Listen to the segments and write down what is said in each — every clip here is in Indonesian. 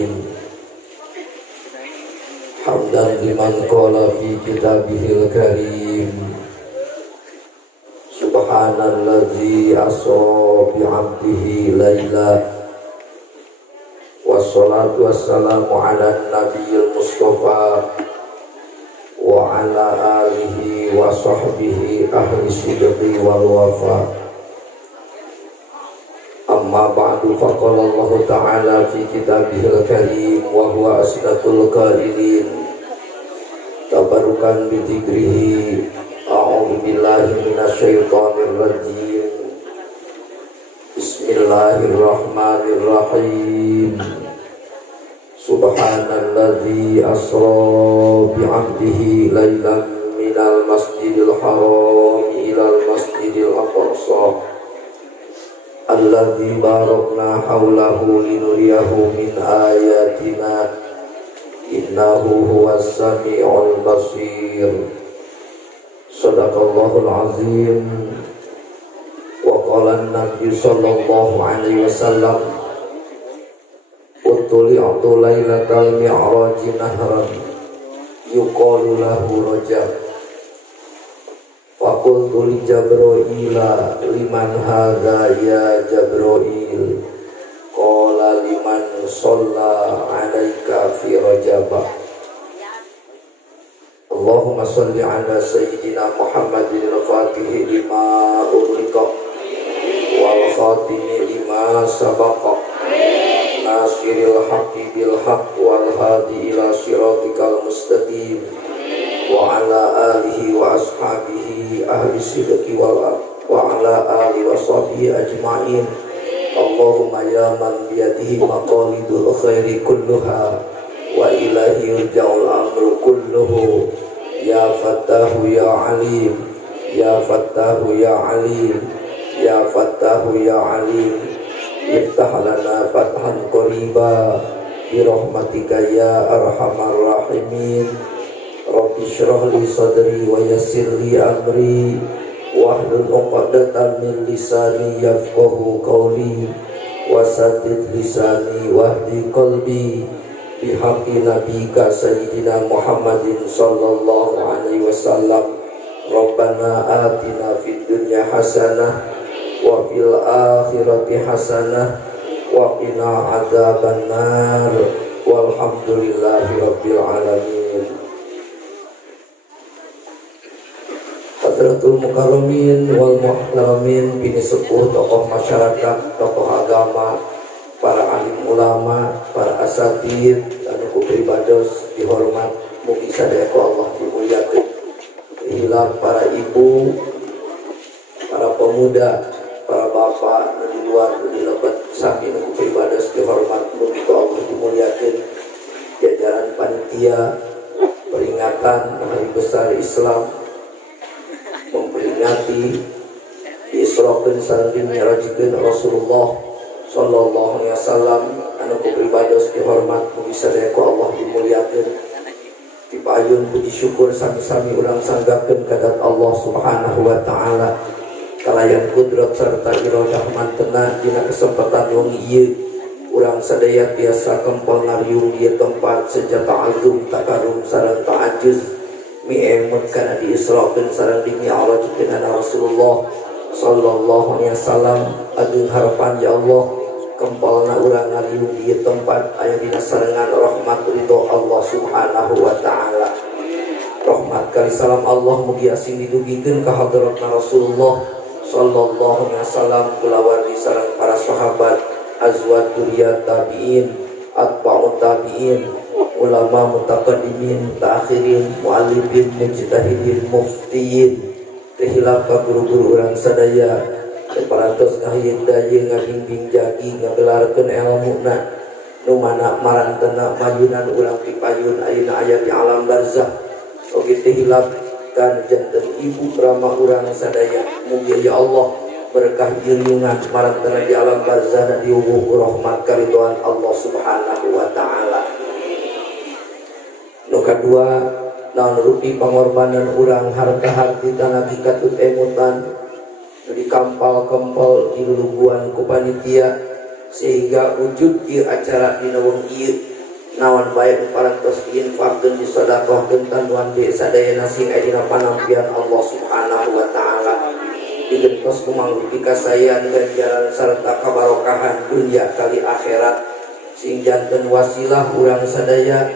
الرحيم حمدا لمن قال في كتابه الكريم سبحان الذي أسرى بعبده ليلا والصلاة والسلام على النبي المصطفى وعلى آله وصحبه أهل الصدق والوفاء أما بعد فقال الله تعالى في كتابه الكريم وهو أصدق القائلين تبركا بذكره أعوذ بالله من الشيطان الرجيم بسم الله الرحمن الرحيم سبحان الذي أسرى بعبده ليلا من المسجد الحرام إلى المسجد الأقصى الذي باركنا حوله لنريه من آياتنا إنه هو السميع البصير صدق الله العظيم وقال النبي صلى الله عليه وسلم اطلعت ليلة المعراج نهرا يقال له رجب فقلت لجبرائيل لمن هذا يا جبرائيل قال لمن صلى عليك في رجب اللهم صل على سيدنا محمد الفاتح لما أغلق والخاتم لما سبق ناصر الحق بالحق والهادي إلى صراطك المستقيم وعلى آله وأصحابه أهل الصدق وعلى آله وصحبه أجمعين اللهم يا من بيده مقاليد الخير كلها وإليه يرجع الأمر كله يا فتاه يا عليم يا فتاه يا عليم يا فتاه يا عليم افتح لنا فتحا قريبا برحمتك يا أرحم الراحمين رب اشرح لي صدري ويسر لي أمري واحلل عقدة من لساني يفقه قولي وسدد لساني واهدي قلبي بحق نبيك سيدنا محمد صلى الله عليه وسلم ربنا آتنا في الدنيا حسنة وفي الآخرة حسنة وقنا عذاب النار والحمد لله رب العالمين. Hadratul Mukarramin wal Muhtaramin, bini sepuh, tokoh masyarakat, tokoh agama, para alim ulama, para asatid, dan kupribados dihormat, mugi sadaya ku Allah dimuliakeun. Hilal para ibu, para pemuda, para bapak di luar di lebat sami kupribados dihormat, mugi ku Allah dimuliakeun. Jajaran panitia peringatan Hari Besar Islam memperingati diisrokeun sareng dimi'rajkeun Rasulullah sallallahu alaihi wasallam anu kupribados dihormat mugi sadaya ku Allah dimuliakeun. Dipayun puji syukur sami-sami urang sanggapkeun kadat Allah Subhanahu wa taala kalayan kudrat sarta iradah mantena dina kesempatan wengi ieu urang sadaya tiasa kempel ngariung di tempat senjata azum takarum sareng ta'ajuz mi'emut kana diisrokeun sareng dimi'rajkeun Rasulullah sallallahu alaihi wasallam. Agung harapan ya Allah kempalna urang ngariung di tempat aya dina sarengan rahmat ridho Allah Subhanahu wa taala. Rahmat kali salam Allah mugi asing didugikeun ka hadratna Rasulullah sallallahu alaihi wasallam kulawargi sareng para sahabat, azwaj dzurriyyat tabi'in, atba'ut tabi'in, ulama mutaqaddimin, taakhirin, muallifin, mujtahidin, muftiyin, tehilap ka guru-guru urang sadaya parantos ngahieun daya ngabimbing jagi ngagelarkeun ilmuna nu mana marantena majunan urang pipayun ayeuna aya di alam barzakh oge tehilap kan janten ibu rama urang sadaya mugi ya Allah berkah jeureungan marantena di alam barzakh diubuh rahmat karidhoan Allah Subhanahu wa taala. Nu kadua naon rupi pangorbanan urang harta-harti tanah dikatut emutan dikampal-kempel di luluguan ku panitia sehingga wujud di acara dina wong ieu nawan baik parantos diinfakkeun disedekahkeun tanuan di sadayana sing aya dina panampian Allah Subhanahu wa taala. Digentos kumangrupi kasayan dan jalan serta kabarokahan dunia kali akhirat sing janten wasilah urang sadaya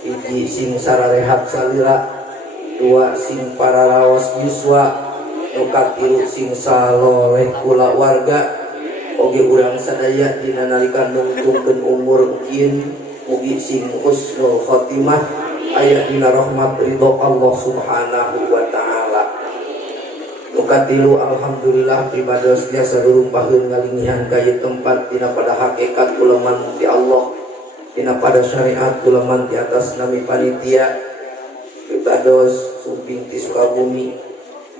hiji sing sararehat salira, dua sing pararaos yuswa, nu katilu sing saloleh kula warga oge urang sadaya dina nalika nungtungkeun umur kin mugi sing husnul khotimah aya dina rahmat ridho Allah Subhanahu wa taala. Nu katilu alhamdulillah pribados biasa rumpaheun ngalingihan ka ieu tempat dina pada hakikat uleman ti Allah, dina pada syariat uleman di atas nami panitia pribados sumping ti Sukabumi.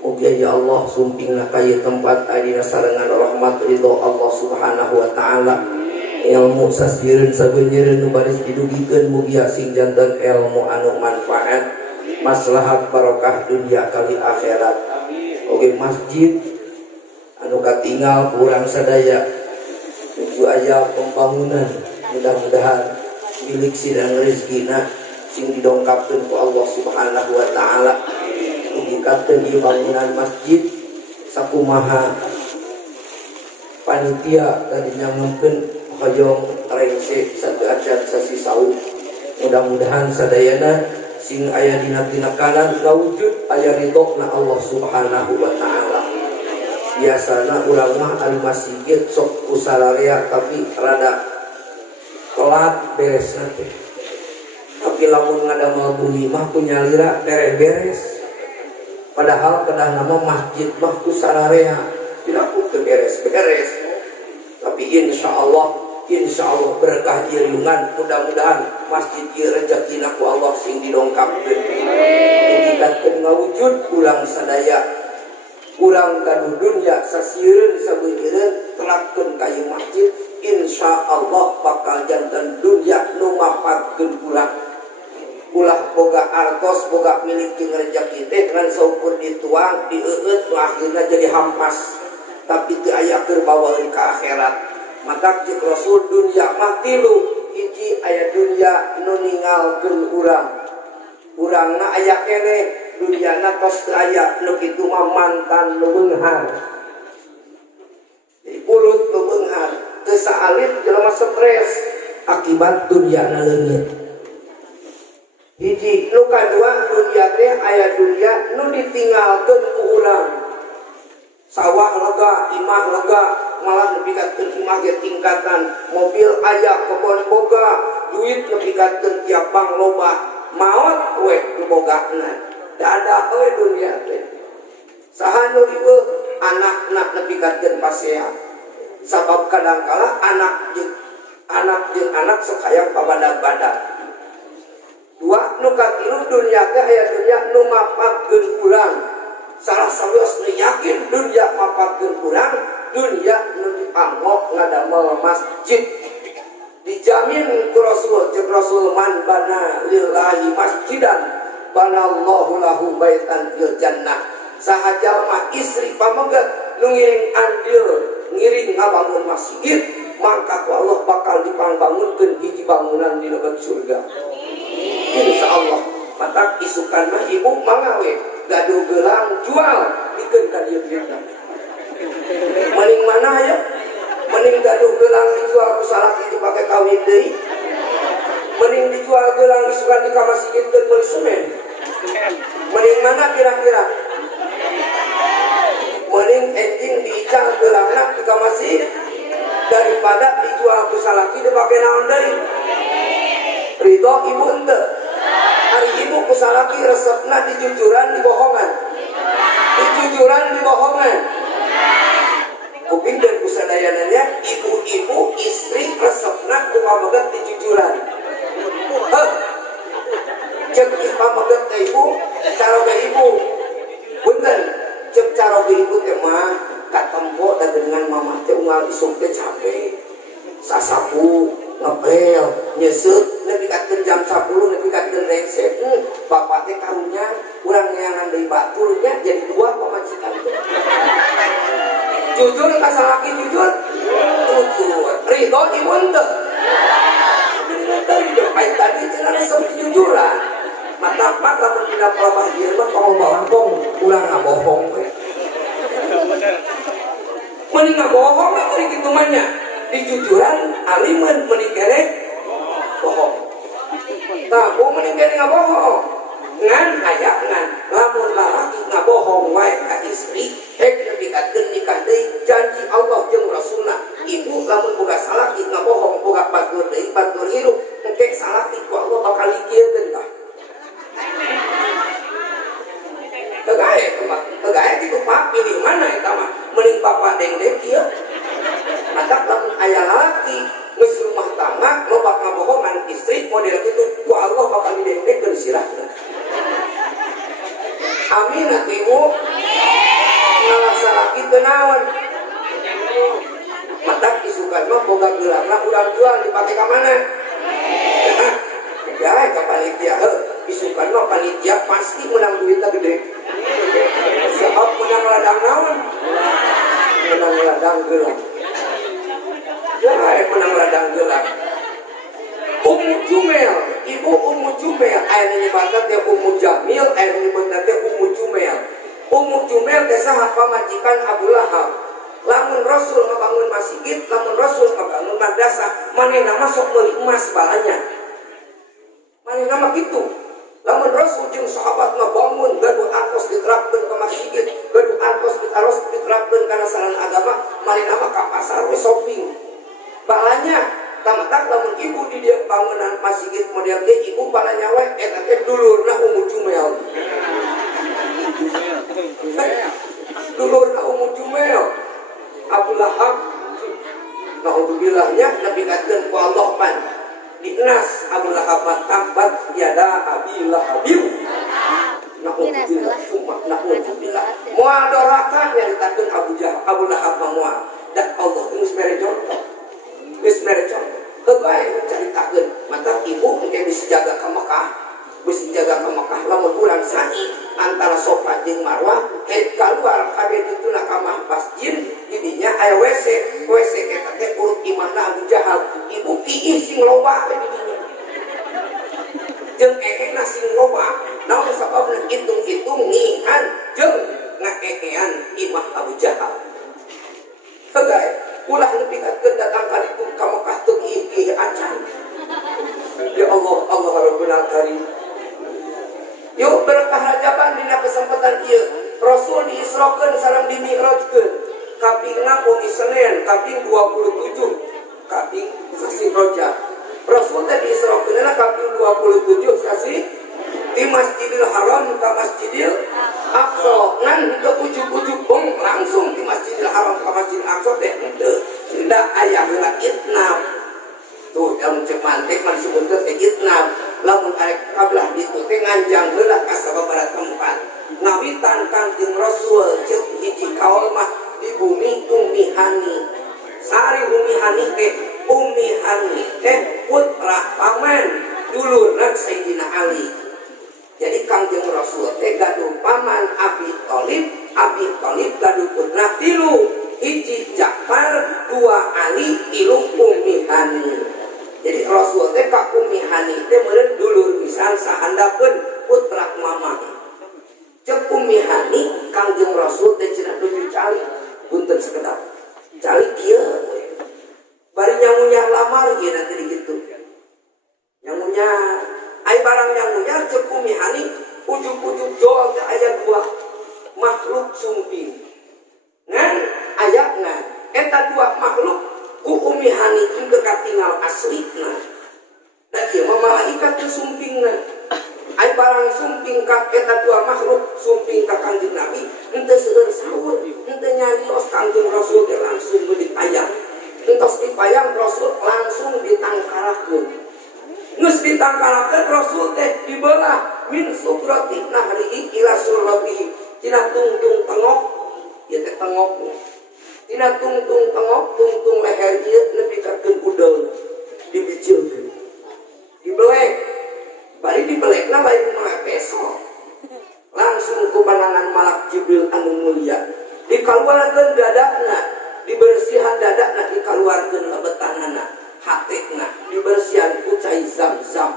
Mugi ya Allah sumpingna ka ieu tempat aya dina sarengan rahmat ridho Allah Subhanahu wa taala. Ilmu sasieun sabeunyeun nu baris didugikeun mugi sing janten ilmu anu manfaat maslahat barokah dunia kali akhirat. Oge masjid anu katinggal kurang sadaya tuju aya pembangunan mudah-mudahan milik sidang rezekina sing didongkapkeun ku Allah Subhanahu wa taala. Mugi katen ieu bangunan masjid sakumaha panitia tadi nyangeunkeun hoyong rengse sadeacan sasisau. Mudah-mudahan sadayana sing aya dina tinakanan kawujud aya ridhona Allah Subhanahu wa taala. Biasana urang mah anu masjid sok kusararea tapi rada telat beresna teh. Tapi lamun ngadamel bumi mah kunyalira beres. Padahal kedah nama masjid mah kusararea tidak teu beres. Tapi insya Allah berkah iriungan mudah-mudahan masjid ieu rezekina ku Allah sing didongkapkeun didikakeun ngawujud ulang sadaya urang gaduh dunya sasieun sabeunyeun terapkeun ka ieu masjid insya Allah bakal janten dunya nu mapatkeun ulah boga artos boga milik jeung rezeki teh ngan saukur dituang dieueut nu akhirna jadi hampas tapi teu aya keur bawaeun ka akhirat. Mata cek Rasul dunia matilu hiji aya dunia nu ninggalkeun urangna aya kene dunyana tos teu aya nu kitu mah mantan nu beunghar jadi ulut nu beunghar teu saalit jelema stres akibat dunyana leungit. Hiji nu kadua dunia teh aya dunia nu ditinggalkeun ku urang sawah lega imah lega malah nepikeun imah ge tingkatan mobil aya kebon boga duit nepikeun tiap bang loba maot we nu bogana dadah we dunia teh saha nu riweuh anakna nepikeun pasea sabab kadangkala anak jeung anak sok hayang pabadag-badag. Dua nu katilu dunia teh aya dunia nu mapatkeun urang salah sawios nu yakin dunia mapatkeun urang dunia nu dianggo ngadamel masjid dijamin ku Rasul jeung Rasul man bana lillahi masjidan banallahu lahu baitan fil jannah. Saha jalma istri pamegat nu ngiring andil ngiring ngabangun masjid maka ku Allah bakal dipangbangunkeun hiji bangunan di negeri surga insyaallah. Mata isukan mah ibu mangawe gaduh gelang jual dikeun ka dieu duitna mending mana ya mending gaduh gelang dijual ku salaki dipake kawin deui mending dijual gelang isukan di ka masjid keur meuli semen mending mana kira-kira mending enjing diical gelangna di ka masjid daripada dijual ku salaki dipake naon deui ridho ibu henteu hari ibu ku salaki resepna dijujuran dibohongan kuping dan kusadayananya ibu-ibu istri resepna kumamegat dijujuran cek pamegat ke ibu caroga ibu punten cek caroga ibu teh mah katempo dan dengan mama teh unggal isuk teh capek sasapu ngepel nyesut nepikeun jam 10 nepikeun rengsek bapak teh karunya urang neangan deui baturnya jadi dua pamajikan teh jujur ka salaki jujur ridho ibu henteu deui cenah seperti jujuran mata lamun dina pelabah ieu mah pangobawang kong ulah ngabohong we mending ngabohong lah mending kitu mah nya dijujuran aliman mending kerek bohong tah ku mending kerek ngabohong ngan aya ngan lamun lalaki ngabohong wae ka istri hek nepikeun nikah deui janji Allah jeung Rasulna ibu lamun boga salaki ngabohong boga batur deui batur hirup engke salaki ku Allah bakal dikieun tah Tegae gitu Pak pilih mana eta mah mending bapak dengdek kieu atak lamun aya lalaki geus rumah tangga loba ngabohongan istri model kitu ku Allah bakal didengdekkeun sirahna amin atuh ibu ngalaksanakeun teu naon matak isukan mah boga geulangna urang jual dipake ka mana ya ka panitia isukan mah panitia pasti menang duitna gede sebab menang ladang naon menang ladang gelang ya menang ladang gelang Ummu Jumel ibu Ummu Jumel aya nyebutna teh Ummu Jamil aya nyebutna teh Ummu Jumel Ummu Jumel teh saha pamajikan Abu Lahab lamun Rasul ngabangun masjid lamun Rasul ngabangun madrasah manehna mah sok meuli emas balanya manehna mah kitu lamun Rasul jeung sahabat ngabangun gaduh artos diterapkeun ka masjid gaduh artos diterapkeun kana sarana agama manehna mah ka pasar we shopping balanya tamatang lamun ibu di dia bangunan masjid model ge ibu balanya we eta teh dulurna Ummu Jumel dulurna Ummu Jumel Abu Lahab naudzubillah nya nabi katkeun ku Allah pan dinas Abu Lahab tambat yada Abi Lahabim naudzubillah moal doraka nya ditakeun Abu Lahab moal dan Allah geus mere contoh geus mere contoh kebae caritakeun mata ibu engke bisa jaga ka Mekah bisa jaga ka Mekah lamun urang sa'i antara Safa jeung Marwah het kaluar kabeh dituna ka masjid didinya aya WC eta teh urut imahna Abu Jahal ibu tiih sing loba we didinya jeung eena sing loba naon sababna hitung-hitung ngihan jeung ngaeean imah Abu Jahal tegae ulah nepikeun datang ka ditu ka Mekah teu ieu acan ya Allah Allah Rabbul Karim yuk berkahrajaban dina kesempatan ieu Rasul diisrokeun sareng dimi'rajkeun kapingna poe Senin kaping 27 kaping sasi Rajab Rasul teh diisrokeun kaping 27 sasi di Masjidil Haram ka Masjidil Aqsa ngan teu ujug-ujug bong langsung di Masjidil Haram ka Masjidil Aqsa teh teu da aya heula itnab tuh yang cemantek mah disebutkeun teh itnab lamun arek kabelah ditu teh nganjang heula ka sababaraha tempat ngawitan Kangjeng Rasul ceuk hiji kaul mah di bumi Ummi Hani sari Ummi Hani teh Ummi Hani teh putra paman dulurna Sayyidina Ali jadi Kangjeng Rasul teh gaduh paman Abi Thalib gaduh putra tilu hiji Ja'far dua Ali tilu Ummi Hani jadi Rasul teh ka Ummi Hani teh meureun dulur pisan sahandapeun putra mama ceuk Ummi Hani Kangjeng Rasul teh cenah nuju cali punten sakedap cali kieu bari nyamunya lamar ieu nanti dikitu nyamunya ai barang nyamunya ceuk Ummi Hani ujug-ujug joal teh aya dua makhluk sumping ngan ayatna eta dua makhluk ku Ummi Hani teu katingal aslina da ieu mah malaikat teu sumpingna ai barang sumping ka eta dua makhluk sumping ka Kanjeng Nabi henteu seueur saur henteu nyarios Kanjeng Rasul teh langsung dipayang entos dipayang Rasul langsung ditangkarakeun geus ditangkarakeun Rasul teh dibelah min sukrati nahrihi ila surratihi tina tungtung tengok ieu teh tengokna tina tungtung tengok tungtung leher ieu nepi ka udel dibijilkeun dibelek bari dibelekna bae kumaha besok langsung ku panangan malak Jibril anu mulia dikaluarkeun dadana dibersihan dadana dikaluarkeun lebetanana hatena dibersihan ku cai Zam-Zam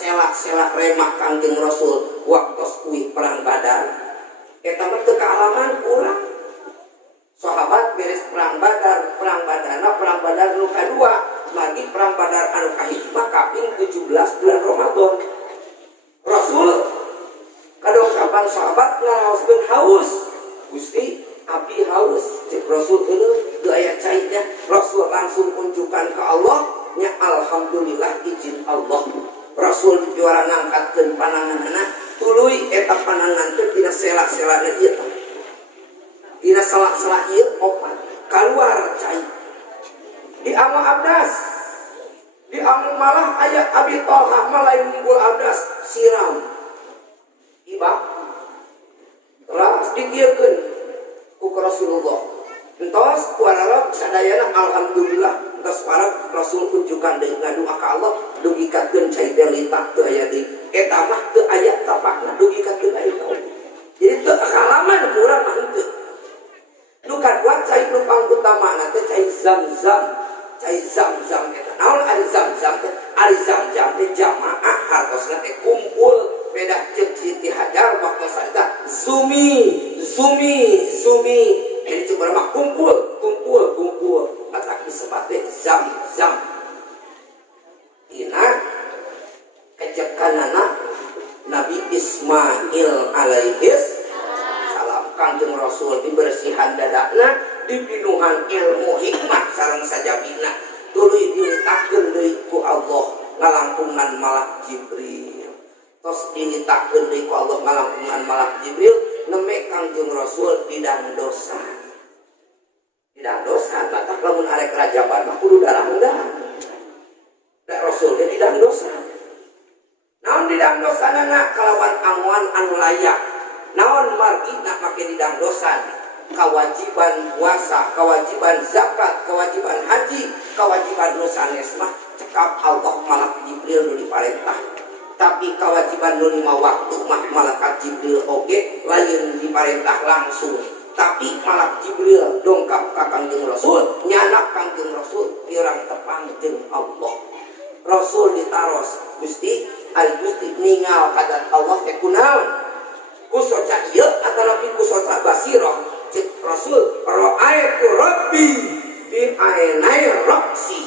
selak-selak remak Kangjeng Rasul waktu kuih perang Badar. Eta mah teu kaalaman urang. Sahabat beres perang Badar nu kadua, lagi perang Badar anu kahiji mah kaping 17 bulan Ramadan. Rasul kadongkapan sahabat ngaraoskeun haus. Gusti, abdi haus. Cek Rasul teu aya caitnya. Rasul langsung unjukkan ke Allah, nya alhamdulillah izin Allah. Rasul juara ngangkatkeun pananganna, tuluy eta panangan teh dina selak-selakna ieu. Dina selak-selak ieu opat kaluar cai. Di amu abdas, di amu malah aya Abi Thalha malain munggul abdas siram. Iba ras dikieukeun ku Rasulullah. Entos kuararab sadayana alhamdulillah entos parab Rasul tunjukkan deui ngadua ka Allah dugi katkeun cai teh litak teu aya di eta mah teu aya tapakna dugi katkeun aya tahu. Jadi teu halaman urang mah henteu. Nu kadua cai nu pangutamana teh cai Zam-zam. Cai Zam-zam eta. Naon ari Zam-zam teh? Ari Zam-zam teh jamaah hartosna teh kumpul beda cek Siti Hajar waktu sarita Zumi. Jadi cuma mah kumpul. Matak disebut Zam-zam. Ina kejekanana Nabi Ismail alaihis salam Kangjeng Rasul dibersihan dadakna, dipinuhan ilmu hikmah sareng sajabina. Tuluy dilitakeun deui ku Allah ngalangkungan malak Jibril. Tos dilitakeun deui ku Allah ngalangkungan malak Jibril neme Kangjeng Rasul didangdosan. Didangdosan matak lamun arek rajaban mah kudu darah-darah. Da Rasul ge didangdosan. Naon didangdosanana kalawan amuan anu layak. Naon margi nak make didangdosan? Kewajiban puasa, kewajiban zakat, kewajiban haji, kewajiban nu sanes mah cekap Allah malak Jibril nu diparentah. Tapi kewajiban nu 5 waktu mah malaikat Jibril oge lain diparentah langsung. Tapi malak Jibril dongkap ka Kangjeng Rasul, nyanak Kangjeng Rasul pirang tepang jeung Allah. Rasul ditaros, Gusti, ari Gusti ningal kadat Allah teh kunaon? Kusoca ieu atawa kusoca basirah? Cek Rasul, ra'aitu Rabbi bi ainai raksi.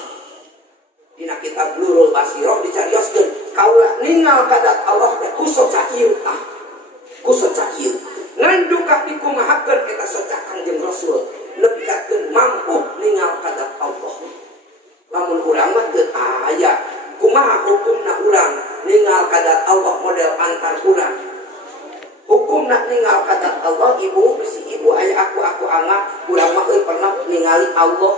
Dina kitab Nurul Basirah dicarioskeun kaula ningal kadat Allah teh kusoca ieu tah. Kusoca ieu. Ngan duka dikumahakeun eta soca Kangjeng Rasul, nepikeun mampu ningal kadat Allah. Lamun urang mah teu aya kumaha hukumna urang ningal kadat Allah model antar urang. Hukum nak ningal kadat Allah, ibu bisi ibu ayah aku angga urang mah pernah ningali Allah.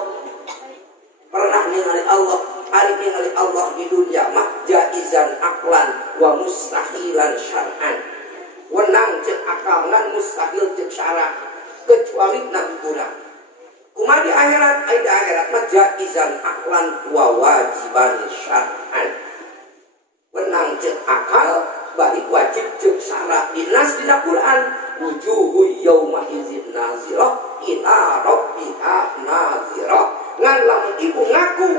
Pernah ningali Allah. Ari ningali Allah di dunia mah jaizan aklan wa mustahilan syar'an. Wenang cek akal ngan mustahil cek syara kecuali nabi urang. Kumaha di akhirat mah jaizan aklan wa wajiban syar'an. Wenang cek akal balik wajib cek syara dinas dina Quran wujuhu yauma idzin nazirah ila rabbiha nazirah. Ngan lamun ibu ngaku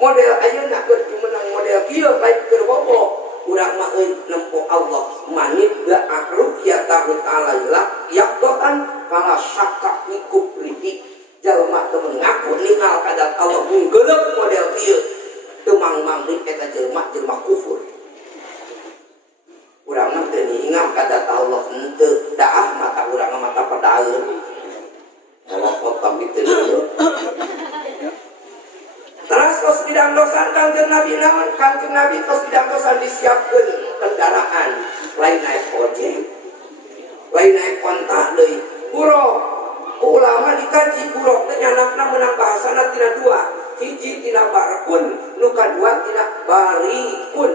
model ayeuna keur menang model kieu lain keur boboh urang mah nempo Allah manit da akru ya ta'ala yaqdan fala syakka fi kufrihi. Jalma teu mengaku ningal kadat Allah munggeuleuh model kieu teu mang-mang eta jelma kufur. Urang mah teu ningal kadat Allah henteu daah mata urang mata padaeun. Kalau pami teu terus didangdosan Kangjeng Nabi naon? Kangjeng Nabi terus didangdosan disiapkeun kendaraan, lain naik ojek, lain naik kontak deui. Buruk ulama dikaji buruk teh nyanakna meunang bahasana tina dua. Hiji tina barkun, nu kadua tina barikun.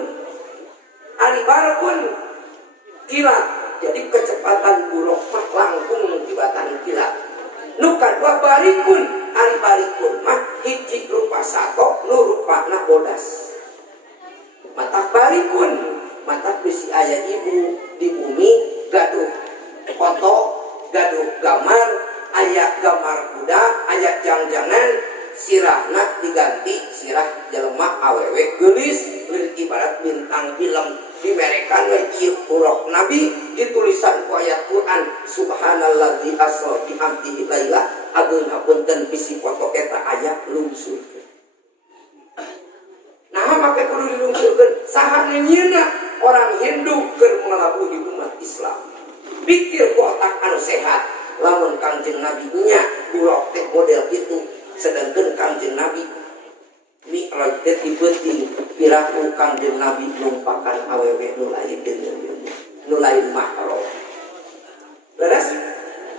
Ari barkun kilat, jadi kecepatan buruk mah langkung tibatan kilat. Nu kadua barikun, ari barikun mah hiji rupa sato, nu rupana bodas. Matak barikun, matak bisi aya ibu di bumi gaduh foto, gaduh gambar, aya gambar kuda, aya jang-jangan sirahna diganti sirah jelema awewe geulis ibarat bintang film dimerekan we ieu huruf nabi ditulisan ku ayat Quran subhanalladzi asra bi abdihi laila ageun hapunten bisi foto eta aya lungsurkeun. Nah make kudu dilungsurkeun saha nyeuna orang Hindu keur ngalabuhi umat Islam. Pikir ku otak anu sehat lamun Kangjeng Nabi nya bulok teh model kitu sedangkeun Kangjeng Nabi Mi'raj teh dipeuting piraku Kangjeng Nabi numpakan awewe nu lain deungeun nu lain mahram. Leres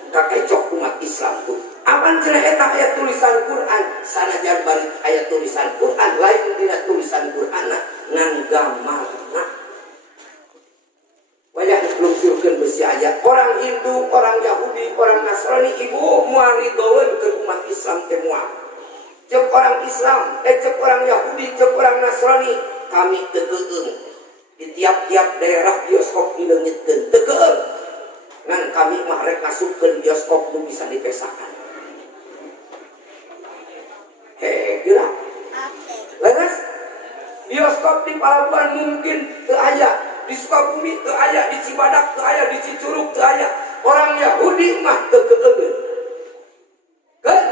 kakecok umat Islam tuh. Apan cenah eta aya tulisan Quran sanajan bari aya tulisan Quran lain dina tulisan Qur'anna ngan gambarna. Wajah lungsurkeun besi aya orang Hindu, orang Yahudi, orang Nasrani ibu moal ridoeun ke umat Islam teh moal. Cek orang Islam, cek orang Yahudi, cek orang Nasrani, kami tegeueung di tiap-tiap daerah bioskop dileungitkeun tegeueung ngan kami mah rek ngasupkeun bioskop nu bisa dipesakan. Gila. Leres bioskop di Palabuhan mungkin teu aya, di Sukabumi teu aya, di Cibadak teu aya, di Cicurug teu aya. Orang Yahudi mah teu keueun.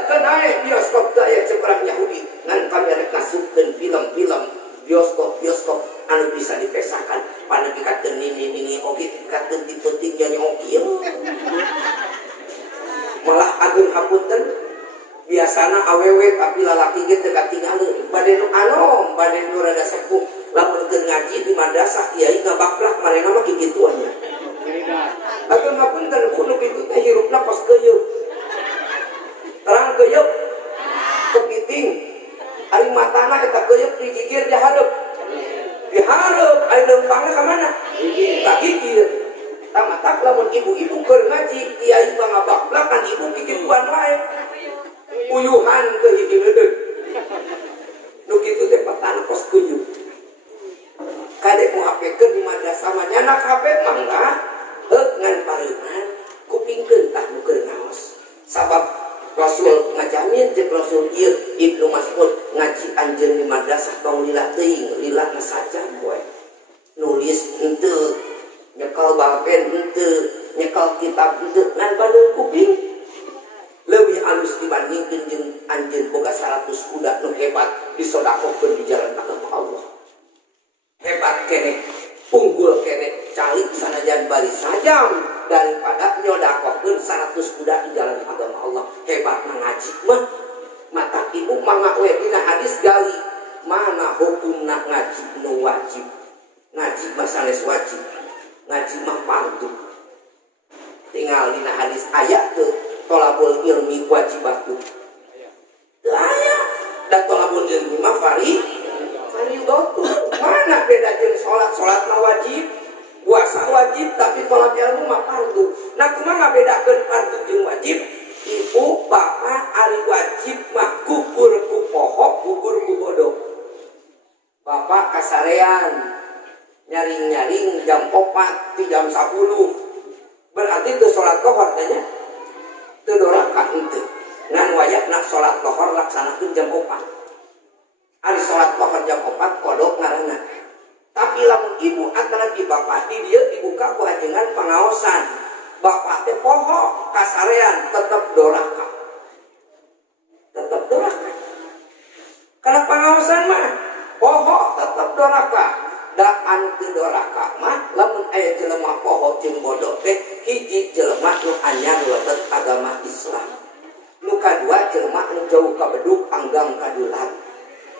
Kenae bioskop teu aya cek orang Yahudi ngan kami rek ngasupkeun film-film bioskop anu bisa dipesakan panu dikateun nini oge dikateun dipenting nya oge malah ageun hapunten biasana awewe tapi lalaki ge teu katinggalin bade nu anom bade nu rada sepuh lamun teu ngaji di madrasah kiai ngabaklak marena mah kikituan nya ageun hapunten kudu kitu teh hirupna pos keuyeuk terang keuyeuk kepiting ari matana eta keuyeuk digigir dihareup aya lempangna ka mana tak gigir tamatak lamun ibu-ibu keur ngaji kiai pangabaklakan ibu kikituan wae uyuhan teh hiji leudeuh nu kitu teh patana kos kuyuh kadek mau hapekeun di madrasah mah nyanak hape mah enggak heuk ngan pareuman kupingkeun tah nu keur ngaos sabab Rasul ngajamin cek Rasul ieu Ibnu Mas'ud ngaji anjeun di madrasah tong lila teuing lilana saja boy nulis henteu nyekel balpen henteu nyekel kitab henteu ngan badan kuping leuwih alus dibandingkeun jeung anjeun boga 100 kuda nu hebat disodakokeun di jalan agama Allah hebat keneh unggul keneh calik sanajan bari sajam daripada nyodakokeun 100 kuda di jalan agama Allah hebat ngaji mah mata ibu mangga we dina hadis gali mana hukumna ngaji nu wajib ngaji mah sanes wajib ngaji mah fardu tinggal dina hadis aya teu tolabul ilmi wajibatun teu aya da tolabul ilmi mah fardhu mana beda jeung salat mah wajib puasa wajib tapi tolak ilmu mah fardu. Nah kumaha ngabedakeun fardu jeung wajib? Ibu bapak ari wajib mah gugur ku poho, gugur ku bodoh. Bapak kasarean nyaring-nyaring jam 4 di jam 10. Berarti teu salat zuhur teh nya. Teu doraka henteu. Ngan wayahna salat zuhur laksanakeun jam 4. Ari salat zuhur jam 4 kodok ngaranna. Tapi lamun ibu antara di bapak di dia dibuka ku ajengan pengaosan bapak teh poho kasarean tetep doraka karena pengaosan mah poho tetep doraka da anu teu doraka mah lamun aya jelema poho jeung bodoh teh hiji jelema nu anyar leuteut agama Islam nu kadua jelema nu jauh ka bedug anggang kadulat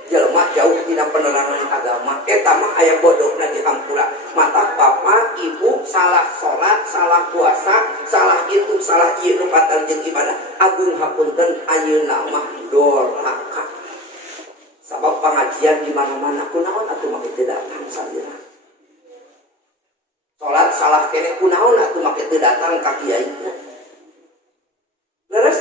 jelema jauh tina penerangan agama eta mah aya bodogna di hampura mata bapak ibu salah salat salah puasa salah itu salah ieu nu batal jeung ibadah agung hapunten ayeuna mah doraka sabab pengajian di mana-mana kunaon atuh make teu datang salira salat salah keneh kunaon atuh make teu datang ka kiaina leres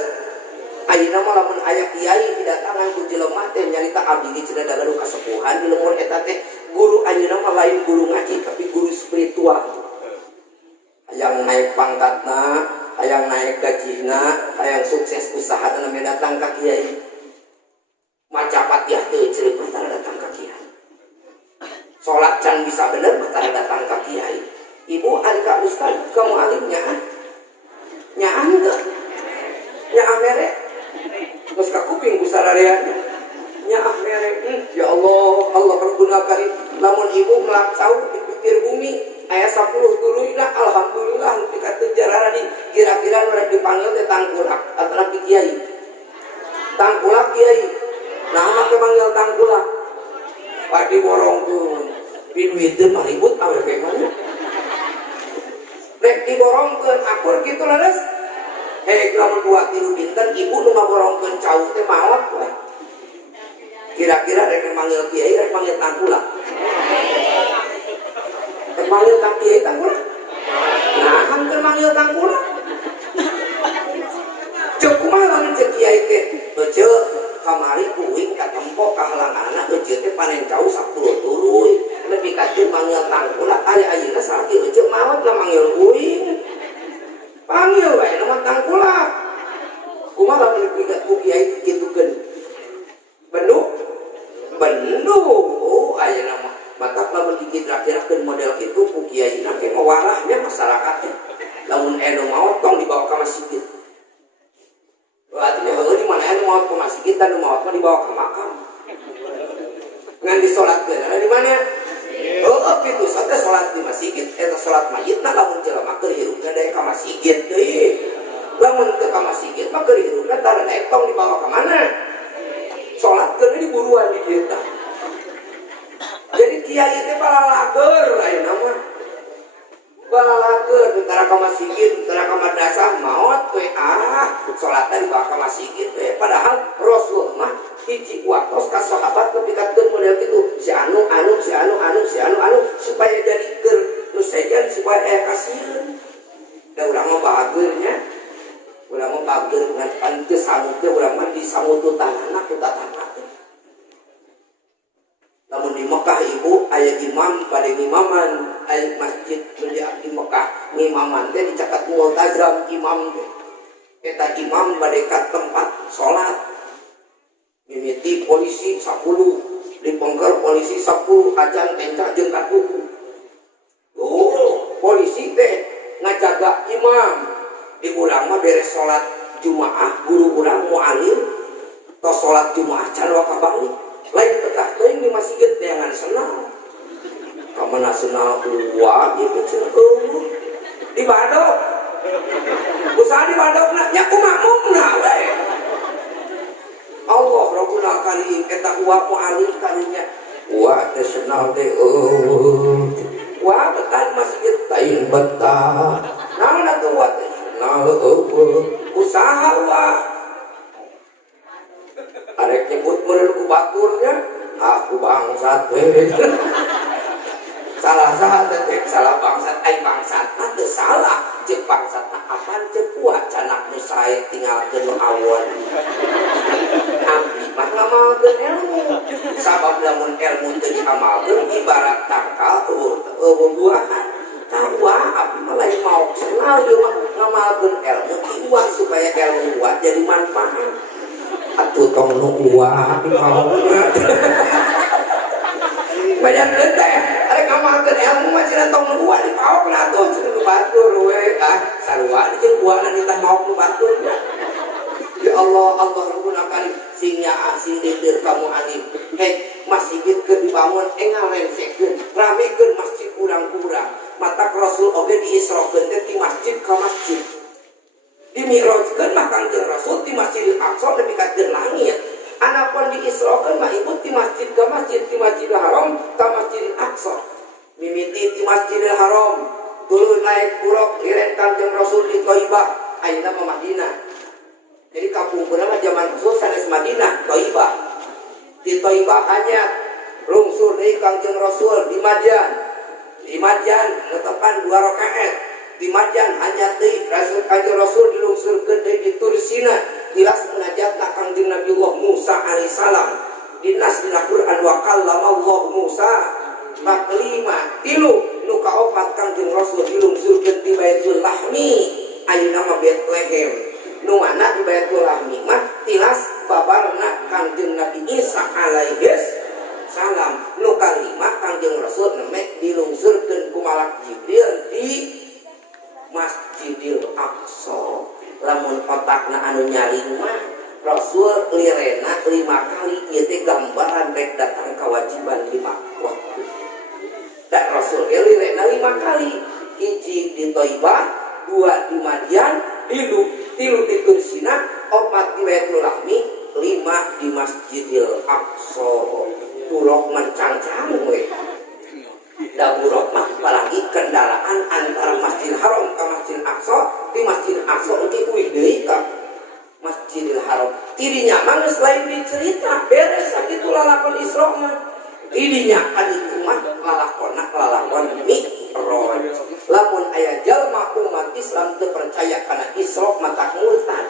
ayeuna mah lamun aya kiai didatangan ku jelema teh nyarita abdi di cenah dagaru kasepuhan di lemur eta teh guru ayeuna mah lain guru ngaji tapi guru spiritual. Hayang naik pangkatna, hayang naik gajina, hayang sukses usahana datang ka kiai. maca Fatihah teu ceuleuh tara datang ka kiai. Salat can bisa bener tara datang ka kiai. Ibu ari ka ustaz kamu alimnya nyaah teu? Nyaah mere. Terus ka kuping ku sarareana. Nyaah mere. Ya Allah, Allah Rabbuna Karim. Lamun ibu melakcau di pinggir bumi aya 10 tuluy alhamdulillah dikatakeun jarara di kira-kira mereka dipanggil teh tangkulak atau kiai. Tangkulak kiai. Nah make panggil tangkulak. Padi borongkeun. Piduit teh maribut awe kayak mana? Rek diborongkeun akur kitu leres. Lamun 2-3 dinten ibu nu ngaborongkeun cau teh maot we. Kira-kira rek manggil kiai rek manggil tangkulak. Rek manggil kiai tangkulak. Nah, hampir manggil tangkulak. Cek kumaha lamun cek kiai teh? Cek kamari kuing ka tempo ka halanganna cek teh panen cau 10 tuluy. Lebih kacau manggil tangkulak ari ayeuna sakit cek maot manggil kuing. Panggil wae nama tangkulak. Kumaha lamun ku kiai kitukeun? Benduk. Oh ayeuna mah matak lamun dikira-kirakeun model kitu ku kiai na ge mawarahnya masyarakatnya. Lamun anu maot tong dibawa ka masjid. Berarti heueuh di mana anu maot ka masjid dan anu maot mah dibawa ka makam. Ngan disolatkeun di mana? Oh, kitu saja salat di masjid eta salat mayitna lamun jelema keur hirupna daek ka masjid teuing. Lamun teu ka masjid mah keur hirupna tara daek tong dibawa ka mana? Salatkeun di buruan di dieu tah. Jadi kiai teh balalager ayeuna mah. Balalager tara ka masjid, tara ka madrasah maot we salatna dibawa ka masjid we. Padahal Rasul mah hiji waktos ka sahabat nepikeun model kitu. Si anu supaya jadi keur nu sejen supaya aya kasieun. Da urang mah bageurnya. Urang mah bageur ngan panteu sangut teh urang mah disamut tanganna ku tatangna. Lamun di Mekah ibu aya imam pada imaman, aya masjid di Mekah imaman teh dicatat multazam imam teh. Eta imam bade ka tempat salat. Mimiti polisi 10, dipengker polisi 10 ajan tencak jeung katuku. Polisi teh ngajaga imam. Di urang mah beres salat Jumaah, guru urang mualim tos salat Jumaah can waka balik. Lain betah teuing di masjid jangan senang. Kamana senang uwa ieu cenah di badok. Usaha di badokna nya ku makmumna we. Allah Rabbuna Karim eta uwa mualim kalinya. Uwa teh senang teh Wah betah masjid lain betah. Namun atuh uwa teh senang usaha wah. Arek nyebut meureun ku baturnya, aku bangsat we. Salah bangsat ai bangsat teu salah, ceuk bangsatna apaan ceuk kuat canak nu sae tinggalkeun nu awon. Abdi mah ngamalkeun ilmu. Sabab lamun ilmu teu diamalkeun ibarat tangkal buah-buahan. Tawah abdi mah lain mau kenal ieu mah ngamalkeun ilmu iwang supaya ilmu buat jadi manfaat. Atuh tong nu uwa mau banyak teh arek ngamalkeun ilmu mah cenah tong nu uwa dipaokna atuh cenah nu batur we sarua jeung uwana ditah maok nu batur. Ya Allah Rabbuna Karim sing nyaah sing didir kamu alim masjid keur dibangun ngalensekeun ramekeun masjid kurang-kurang matak Rasul oge diisrokeun teh ti masjid ka masjid. Dimi'rajkeun mah Kangjeng Rasul ti Masjidil Aqsa nepi ka langit. Anapun diisrokeun mah ibu ti masjid ke masjid, ti Masjidil Haram ka Masjidil Aqsa. Mimiti ti Masjidil Haram tuluy naik buruk liret Kangjeng Rasul di Thaibah, ayeuna mah Madinah. Jadi kapungkurna mah zaman Rasul sanes Madinah, Thaibah. Di Thaibah hanya lungsur deui Kangjeng Rasul di Madyan. Di Madyan netepan 2 rakaat. Di Madyan hanya teuing Kanjeng Rasul dilungsurkeun deui di Tursina tilas munajatna Kangjeng Nabiullah Musa alaihi salam dinas dina Quran wa kallama Allah Musa taklima tilu nu kaopat Kangjeng Rasul dilungsurkeun di Baitul Lahmi ayeuna mah Bethlehem nu mana di Baitul Lahmi mah tilas babarna Kangjeng Kanjeng Nabi Isa alaihi salam nu kalima Kanjeng Rasul nemek dilungsurkeun ku malak Jibril di Masjidil Aqsa. Lamun otakna anu nyaring mah Rasul lirena 5 kali ieu teh gambaran rek datang kewajiban 5 waktu. Dan Rasul lirena 5 kali, hiji di Thaibah, 2 di Madian, 3 di Kursina, 4 di Baitul Lahmi, 5 di Masjidil Aqsa. Buruk mencang-cang we. Da buruk mah apalagi kendaraan antara Masjidil Haram ke Masjidil Aqsa, di Masjidil Aqsa engke uih deui ka Masjidil Haram. Tidinya mah geus lain dicerita, beres sakitu lalakon Isra mah. Tidinya kan itu mah lalakon Mi'raj. Lamun aya jalma umat Islam teu percaya kana Isra mata murtad.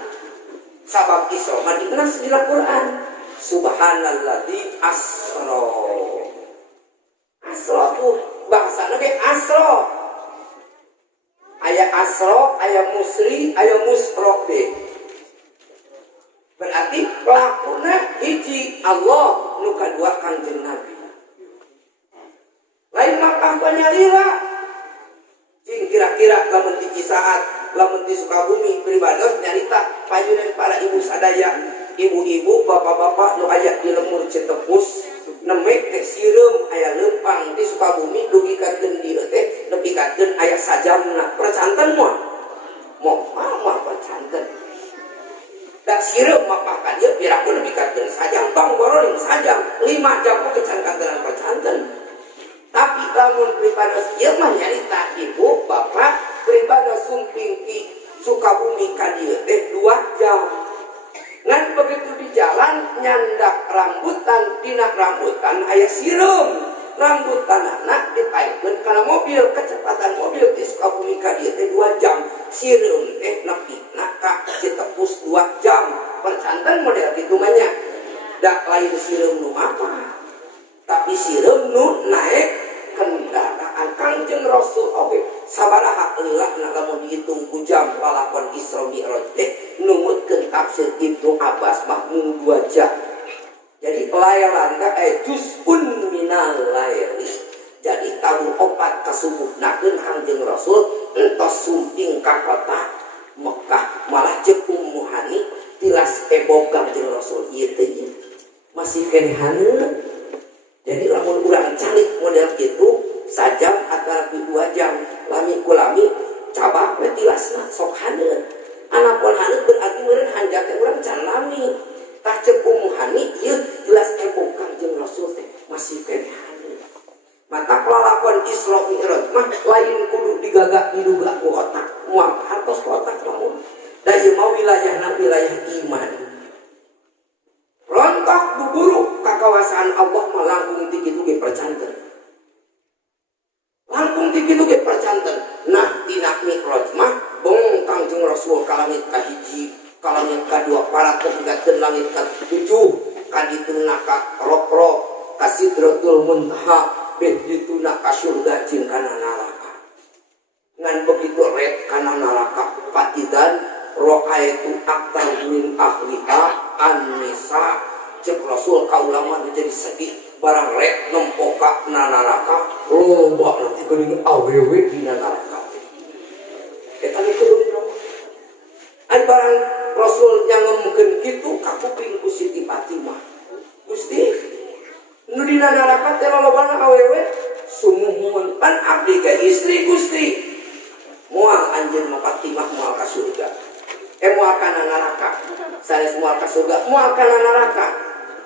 Sabab Isra mah dikenas di Al-Qur'an. Subhanalladzi asra. Asra tuh bangsana ge asra. Aya asra, aya musri, aya musra be. Berarti pelakuna hiji Allah, nu kadua Kanjeng Nabi. Lain maka penyalira. Jing kira-kira lamun di Cisaat, lamun di Sukabumi pribados nyarita payunan para ibu sadaya, ibu-ibu, bapak-bapak nu aya di lemur Cetepus, nemek teh sireum aya leumpang di Sukabumi dugikakeun dieu teh nepikeun aya sajamna percanten moal. Moal percanten. Da sireum mapah ka dieu piraku nepikeun sajam bang boroling sajam 5 jam kecan kantenan percanten. Tapi lamun pribados ieu mah nyarita ibu bapak pribados sumping di Sukabumi ka dieu teh 2 jam. Ngan begitu di jalan nyandak rambutan, dina rambutan aya sireum. Rambutan anak dipaikeun kana mobil, kecepatan mobil di Sukabumi ka dieu teh 2 jam. Sireum teh nepina ka Citepus 2 jam. Percanten model kitu mah nya. Da lain sireum nu apa? Tapi sireum nu naik kendaraan Kanjeng Rasul oge. Sabaraha lilahna lamun dihitung ku jam lalakon Isra Mi'raj teh numutkeun tafsir Ibnu Abbas mah mung 2 jam. Jadi layaran teh juz'un minal laili. Jadi tahun 4 kasubuhnakeun Kanjeng Rasul entos sumping ka kota Mekah. Malah ceuk Ummu Hani tilas ebog Kanjeng Rasul ieu teh masih keneh haneut. Jadi lamun urang calik model kitu sajam atau 2 jam lami kulami cabak we tilasna sok haneut. Anapun haneut berarti meureun hanjak teh urang can lami. Tah ceuk Ummu Hani ieu tilas ebog Kanjeng Rasul teh masih keneh haneut. Mata kelakon Isra Mi'raj mah lain kudu digagak diduga ku otak. Moal hartos ku otak lamun. Da ieu mah wilayahna wilayah iman. Rontok buburu kakawasaan Allah mah langkung ti kitu ge percanten. Langkung ti kitu ge percanten. Nah, dina Mi'raj mah bong Kanjeng Rasul ka langit ka hiji, ka langit ka 2 para ketinggakeun langit ka 7, ka dituna ka rok-rok, ka Sidratul Muntaha, beh dituna ka surga jin kana neraka. Ngan begitu red kana neraka patidan ro'aitu aktar min ahliha an-nisa. Cek Rasul kaulama menjadi sedih barang rek nempoka na neraka loba nanti geuning awewe di neraka. Eta kitu dong. Ai barang Rasul nyangeumkeun kitu ka kuping ku Siti Fatimah. Gusti, nu di neraka teh lolobana awewe sumuhun pan abdi ka istri Gusti. Moal anjeun mah Fatimah moal ka surga. Moal kana neraka. Sanes moal ka surga, moal kana neraka.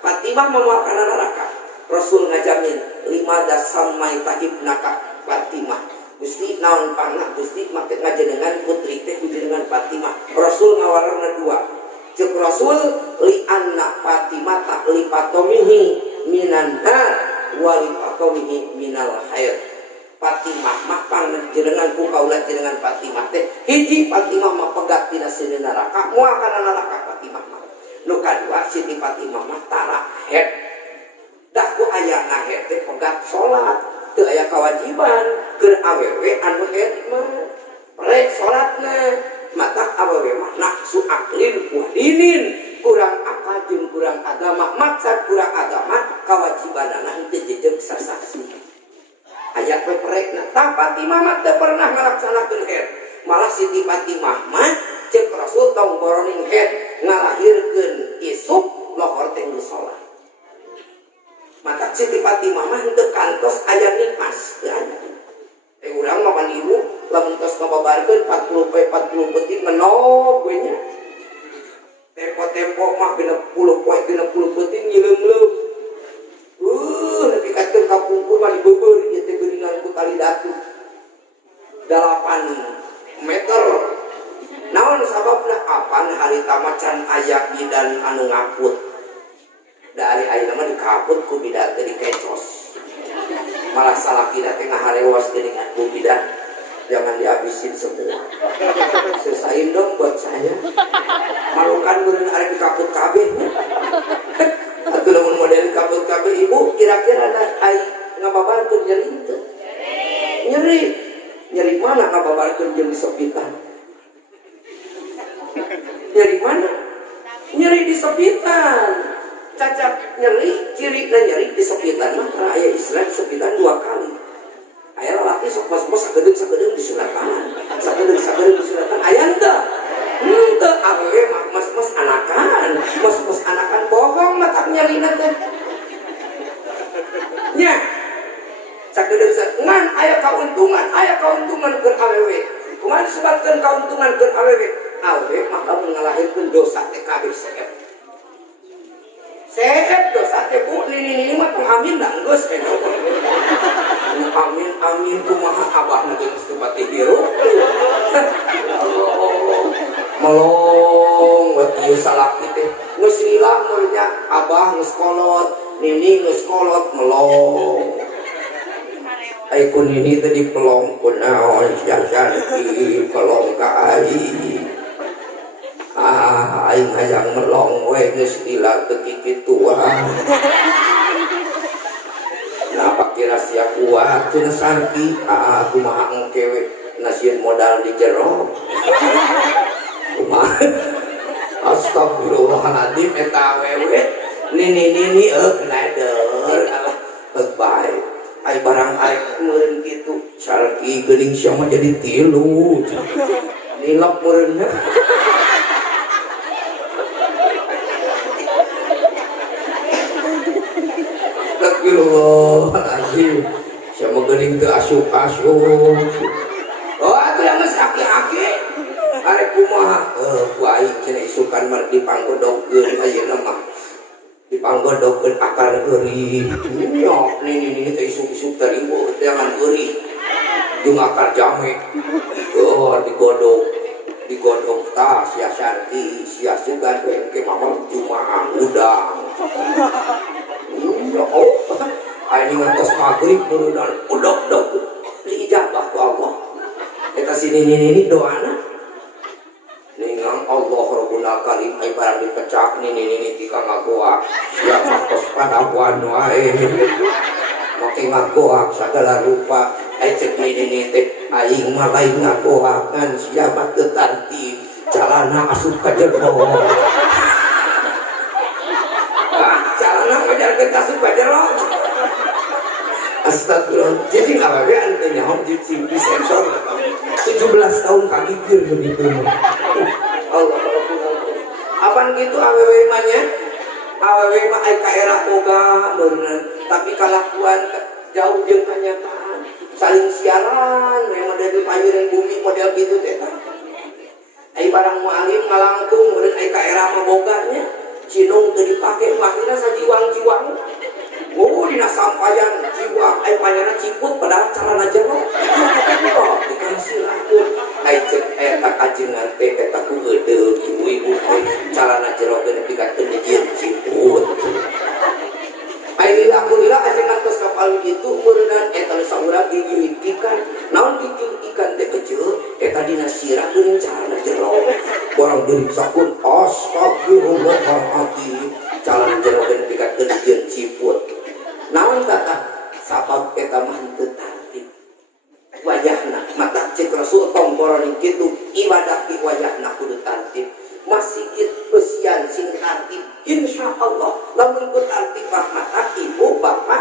Fatimah moal kana neraka. Rasul ngajamin 5 dasamai tahibnaka Fatimah. Gusti naon panah Gusti make ngajenengan putri teh kujenengan Fatimah. Rasul ngawarna 2. Cek Rasul li anna Fatimah tak li patomihi minan nar wa li patomihi minal khair. Fatimah mah panjenengan ku kaula jenengan Fatimah teh hiji Fatimah mah pegat dina seueur neraka moal kana neraka Fatimah mah. Nu kadua Siti Fatimah mah tara het. Dah ku aya ngahet teh pegat salat, teu aya kewajiban keur awewe anu het mah. Rek salatna mata awewe mah nafsu aklin wa dinin, kurang akal jeung kurang agama maksa lobanana henteu jejeg sasaksi aya peperekna tapati mah teu pernah ngalaksanakeun haid malah Siti Fatimah mah cek Rasul tong boroning haid ngalahirkeun isuk lohor teh geus salat maka Siti Fatimah mah henteu kantos aya nikmas teu aya urang mah pan ibu lamun tos ngababarkeun 40 peuting menog we nya tempo mah 60 poe 60 peuting nyileum-leum nepi ka teu kapungkur mah dibeubeur ieu teh geuningan ku tali datu 8 meter naon sababna apan harita macan aya bidan anu ngaput dari ayeuna mah dikaput ku bidan teh dikecos malah salakina teh ngaharewas geuningan ku bidan jangan dihabisin semua sesain dong buat saya malukan meureun arek dikaput kabeh atuh lamun model dikaput kabeh ibu kira-kira ai ngababarkeun nyeri teu nyeri mana ngababarkeun jeung disepitan nyeri mana nyeri di sepitan cacat nyeri cirina nyeri di sepitan mah karena aya Islam sepitan 2 kali aya lalaki sok mas-mas sagedeung disunatan sagedeung disunatan aya henteu awewe mah mas-mas anakan bohong mah tak nyerina teh nya sagedeung ngan aya kauntungan keur awewe kumaha disebutkeun kauntungan keur awewe awewe mah lamun ngalahirkeun dosa teh kabeh seet dosa teh bu ini mah tong amin da geus amin kumaha abahna geus teu pati hirup melong buat ieu salaki teh geus lila mulnya abah geus kolot nini geus kolot melong ai ku nini teh dipelong kunaon jajan di pelong ka ai aing hayang melong we geus lila teu kitu Napa kira siap kuat cenah sarki kumaha engkewe nasieun modal di jero kumaha astagfirullahaladzim eta awewe nini kneder alah bae ai barang arek meureun kitu sarki geuning sia mah jadi 3 nilok meureunna Astagfirullahaladzim siapa geuning teu asup-asup oh atuh yang geus aki-aki arek kumaha ku aing cenah isukan mah dipanggodogkeun ayeuna mah dipanggodogkeun akar eueuh nyok nini teh isuk-isuk tadi jangan eueuh jeung akar jame digodog tah sia sarti sia sugan engke mah jumaah udang ini ngantos maghrib meureunna udok-dok diijabah ku Allah eta sini doana ningang Allah Rabbuna Karim ai barang dipecak nini tika ngagoak sia matos panabuan wae make ngagoak sagala rupa ai cek nini teh aing mah lain ngagoakan sia mah teu tartib calana asup ka jero calana ngajar ke asup ka jero astagfirullah jadi awewe anu teh nyaho di sensor 17 tahun kagigir begitu Allah apaan gitu awewe mah nya awewe mah ai kaera boga beuneuran tapi kalakuan jauh jeung kenyataan saling siaran memang dari panjeureun bumi model kitu teh ai barang mualim ngalangtung meureun ai kaera mah boga nya cinung teu dipake makina sajiwang-jiwang dina sampayan jiwa ai panyana ciput padahal calana jero dikasih lakur ai cek eta kajengan teh eta ku eudeuh ibu-ibu calana jero teh dikasih dijieun ciput ai lila ajengan tos kapal itu meureunna eta saurang digilipikan naon digilipikan teh kecil eta dina sirah geuning calana jero barang geuning sakun astagfirullahaladzim calana jero teh dikasih dijieun ciput naon kata sabab eta mah teu tartib wajahna mata cek Rasul tong boroning kitu ibadah di wajahna kudu tartib masjid besian sing tartib insyaallah lamun ku tartib mah mata ibu bapak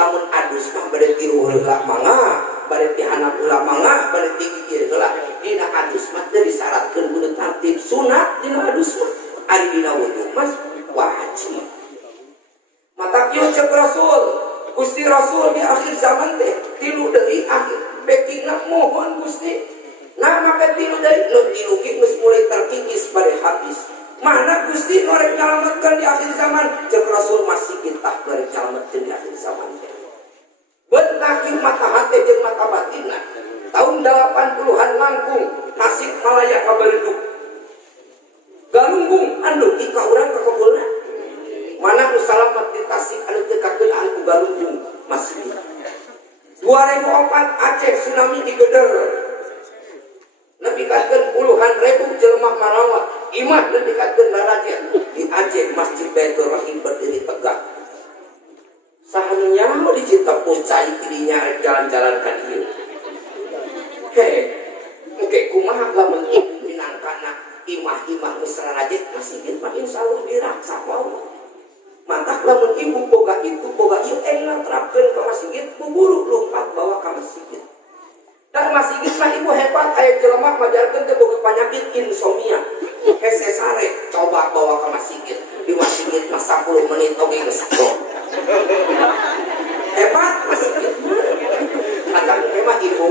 lamun adus mah bade tiru heula mangga, bade tihanap heula mangga, bade tigigir heula. Dina adus mah teu disyaratkeun kudu tartib sunat dina adus mah. Ari dina wudu mah wajib. Mata kieu cek Rasul, Gusti Rasul di akhir zaman teh tilu deui akhir bekingna mohon Gusti. Nah maka tilu deui nu tilu geus mulai terkikis pada habis. Mana Gusti norek nyalametkeun di akhir zaman? Cek Rasul masih kita norek nyalametkeun di akhir zaman. Bentaking mata hati jeung mata batinna. Tahun 80-an langkung Tasik Malaya kabaledug. Galunggung anu ika urang ka kebulna. Mana nu salamet di Tasik anu teu kakeunaan ku Galunggung masih. 2004 Aceh tsunami di Geder. Nepikakeun puluhan ribu jelema marawat. Imah nepikakeun daraja di Aceh Masjid Baitur Rahim berdiri tegak. Saha nyaho dicipta pucai dirinya jalan-jalan ka dieu. Engke kumaha lamun minangkana imah-imah geus raraja masih mah insyaallah diraksa ku Allah. Mantap lamun ibu boga itu boga ieu engna terapkeun ka masjid buburu lompat bawa ka masjid. Dan masih mah ibu hebat aya jelema ngajarkeun teh boga penyakit insomnia. Hese sare coba bawa ke masjid. Di masjid mah 10 menit oge geus stop. Hebat masjid. Kadang memang ibu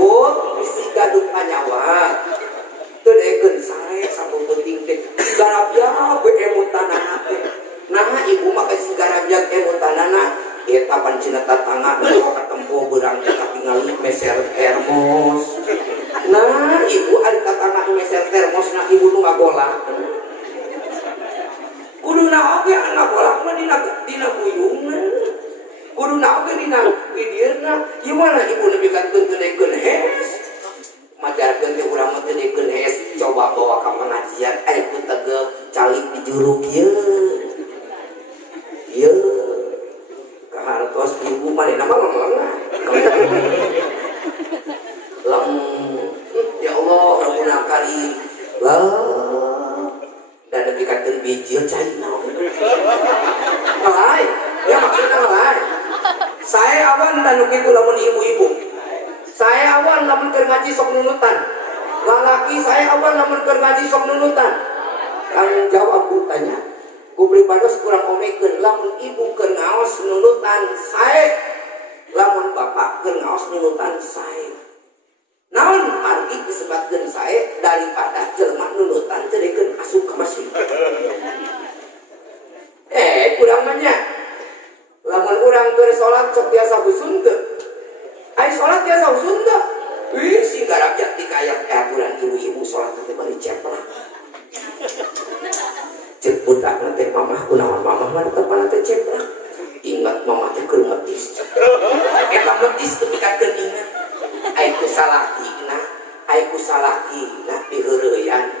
bisi gaduh panyawa. Teu degeun sare sampun penting teh. Garabya we emutanana teh. Nah ibu mah geus garabya emutanana eta pancina tatangga bawa katempo beurang kita tingali meser termos. Nah ibu ari tatangga meser termos na ibu nu ngagolak. Kuduna oge anu ngagolak mah dina buyungna. Kuduna oge dina gidirna. Gimana ibu nepikeun teu dekeun hes? Majarkeun teh urang mah teu dekeun hes, coba bawa ka pengajian aya ku tegep calik di juruk ieu. Ieu hartos ibu mali nama leng ya Allah rabbuna kali lah dan dipikakeun biji cai naon lain ya maksudna lain saya awan tanu kitu lamun ibu-ibu saya awan lamun keur ngaji sok nunutan lalaki saya awan lamun keur ngaji sok nunutan tanggung jawab bu tanya ku pribados kurang omekeun lamun ibu keur ngaos nunutan sae lamun bapak keur ngaos nunutan sae naon margi disebutkeun sae daripada jelema nunutan teu dekeun asup ka masjid kurang banyak lamun urang keur salat sok biasa husun teu ai salat biasa husun teu wih sing garabja ti kayak aturan ibu-ibu salat teh bari ceplak cek budak nanti mamah kunaon mamah mah tepana teh ceplak ingat mamah teh keur metis eta metis tepikakeun ingat aya salakina diheureuyan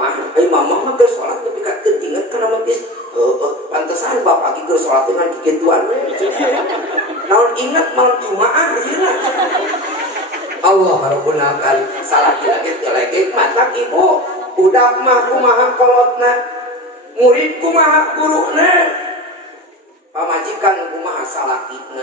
mah mamah mah keur salat tepikakeun ingat kana metis pantesan bapak iki keur salat dengan kikituan we naon ingat malam Jumaah ieu Allah rabbuna kal salat lagi lagi mata ibu budak mah kumaha kolotna murid kumaha guruna pamajikan kumaha salakina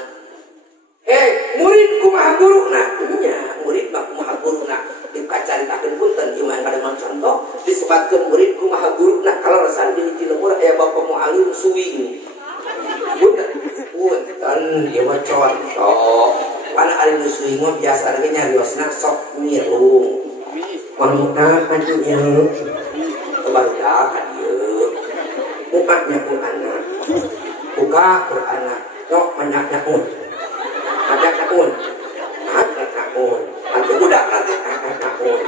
murid kumaha guruna nya murid mah kumaha guruna dikacaritakeun punten iman pada contoh disebutkeun murid kumaha guruna kalau rasan di Cilemur aya bapak mualim suwing punten ieu mah contoh pana ari nu suwing mah biasa ge nyariosna sok mirung manutna pancunya kebarudak ka dieu mukanya pun anak buka Qur'ana nok menyak-nyakun menyak-nyakun menyak-nyakun atau budak nanti menyak-nyakun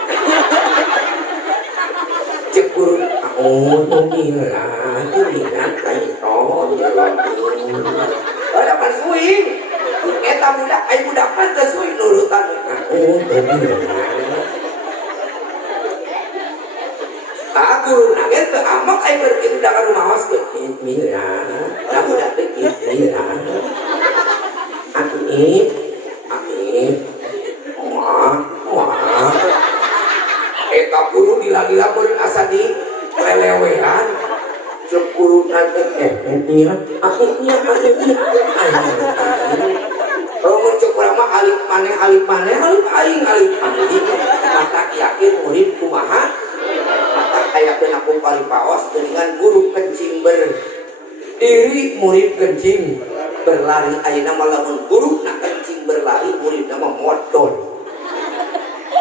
cek guru inilah dilihat kaiton jalan ada pan suing eta budak ai budak pan teh suing nurutan guru nage teu amak ai berkitu da ka rumah was ke mira da budak teh mira amin eta guru dilagi-lamun asa di lelewean cek guru nage mira akhirnya kalau muncul kurang alif maneh alif aing mata yakin murid kumaha mata ayakeun aku paripaos dengan guru kencing berdiri murid kencing berlari ayeuna mah lamun guru nak kencing berlari murid mah modal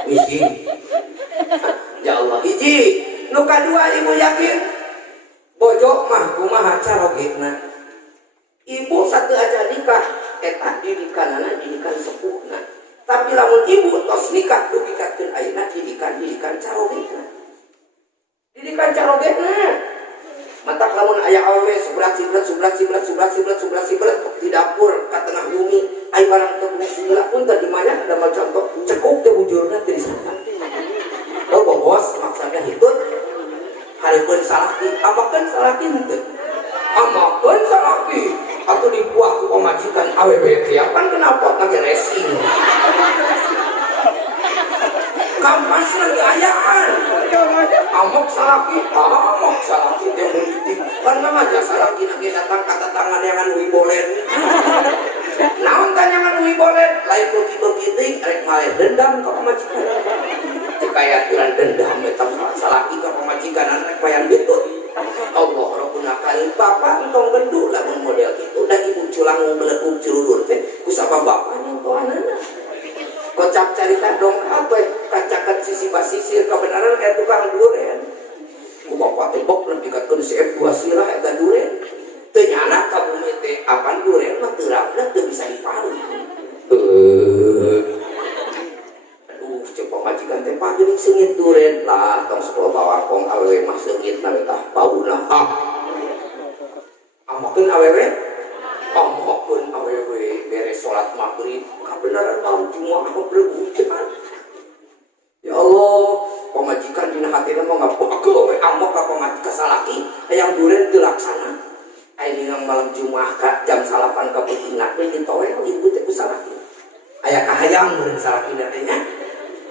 hiji ya Allah hiji nu kadua ibu yakin bojo mah kumaha carogena ibu satu aja nikah eta didikanana didikan sepuhna tapi lamun ibu tos nikah dugikakeun ayeuna didikan carogena matak lamun aya awewe sebelah di dapur ka tengah bumi aya barang teu segala pun tadi mana ada macam contoh cekuk teh bujurna teh di sana oh bos maksudnya hitut hareupeun salaki amakeun salaki henteu amakeun salaki atau dibuah ku pemajikan awewe teh kan kenapa lagi racing kampas lagi ayaan amok salaki teh mendidik kan namanya salaki lagi datang kata tangan yang wibolen naon tanyangan wibolen lain beuki-beuki teuing rek maleh dendam ka pemajikan kaya aturan dendam eta salaki ka pemajikan rek bayar bitut Allah Rabbuna kalim bapak entong bendu lamun model kitu da ibu culang meleguk cululur teh kusapa bapak nyentuh anana kocap carita dong apa kacakan sisi basisir kebenaran kayak tukang duren ku bapak teh bok nepikeun si F2 sirah eta duren teu nyana ka bumi teh apan duren mah teu rapna teu bisa diparu aduh cek pamajikan teh pageling seungit duren lah tong sekolah bawakong awewe mah seungit na tah bauna amakeun awewe beres salat maghrib kabenaran malam Jumat aku berbujan ya Allah pemajikan dina hatina mah ngapegel we amok ka pamajikan salaki hayang duren teu laksana aya dina malam Jumat ka jam 8 ka pentingna we ditoel ibu teh ku salaki aya kahayang murid salaki teh nya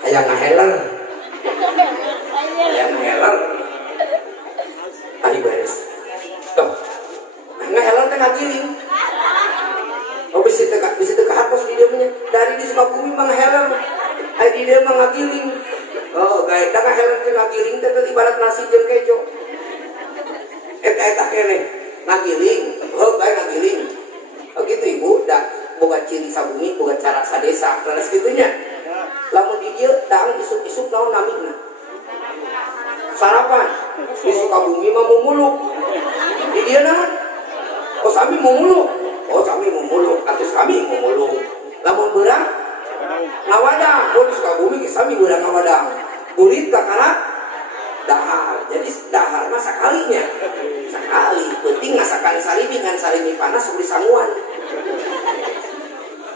hayang ngaheler ari beres toh ngaheler teh ngagiling bisa teka hapus di dia punya dari di Sukabumi mah ngaheler di dia mah ngagiling gaya da ngaheler teh ngagiling teh ibarat nasi jeung kejo eta kene ngagiling bae ngagiling gitu ibu da boga ciri sabumi boga cara sadesa terus kitunya lamun di dieu dang isuk-isuk naon namina sarapan di Sukabumi mah mumuluk di dieu naon sami mumuluk kami memuluk atau kami memuluk lamun beurang ngawadang di Sukabumi kami beurang ngawadang burit kakara dahar jadi dahar mah sakali penting ngasakan sarimi panas beri sanguan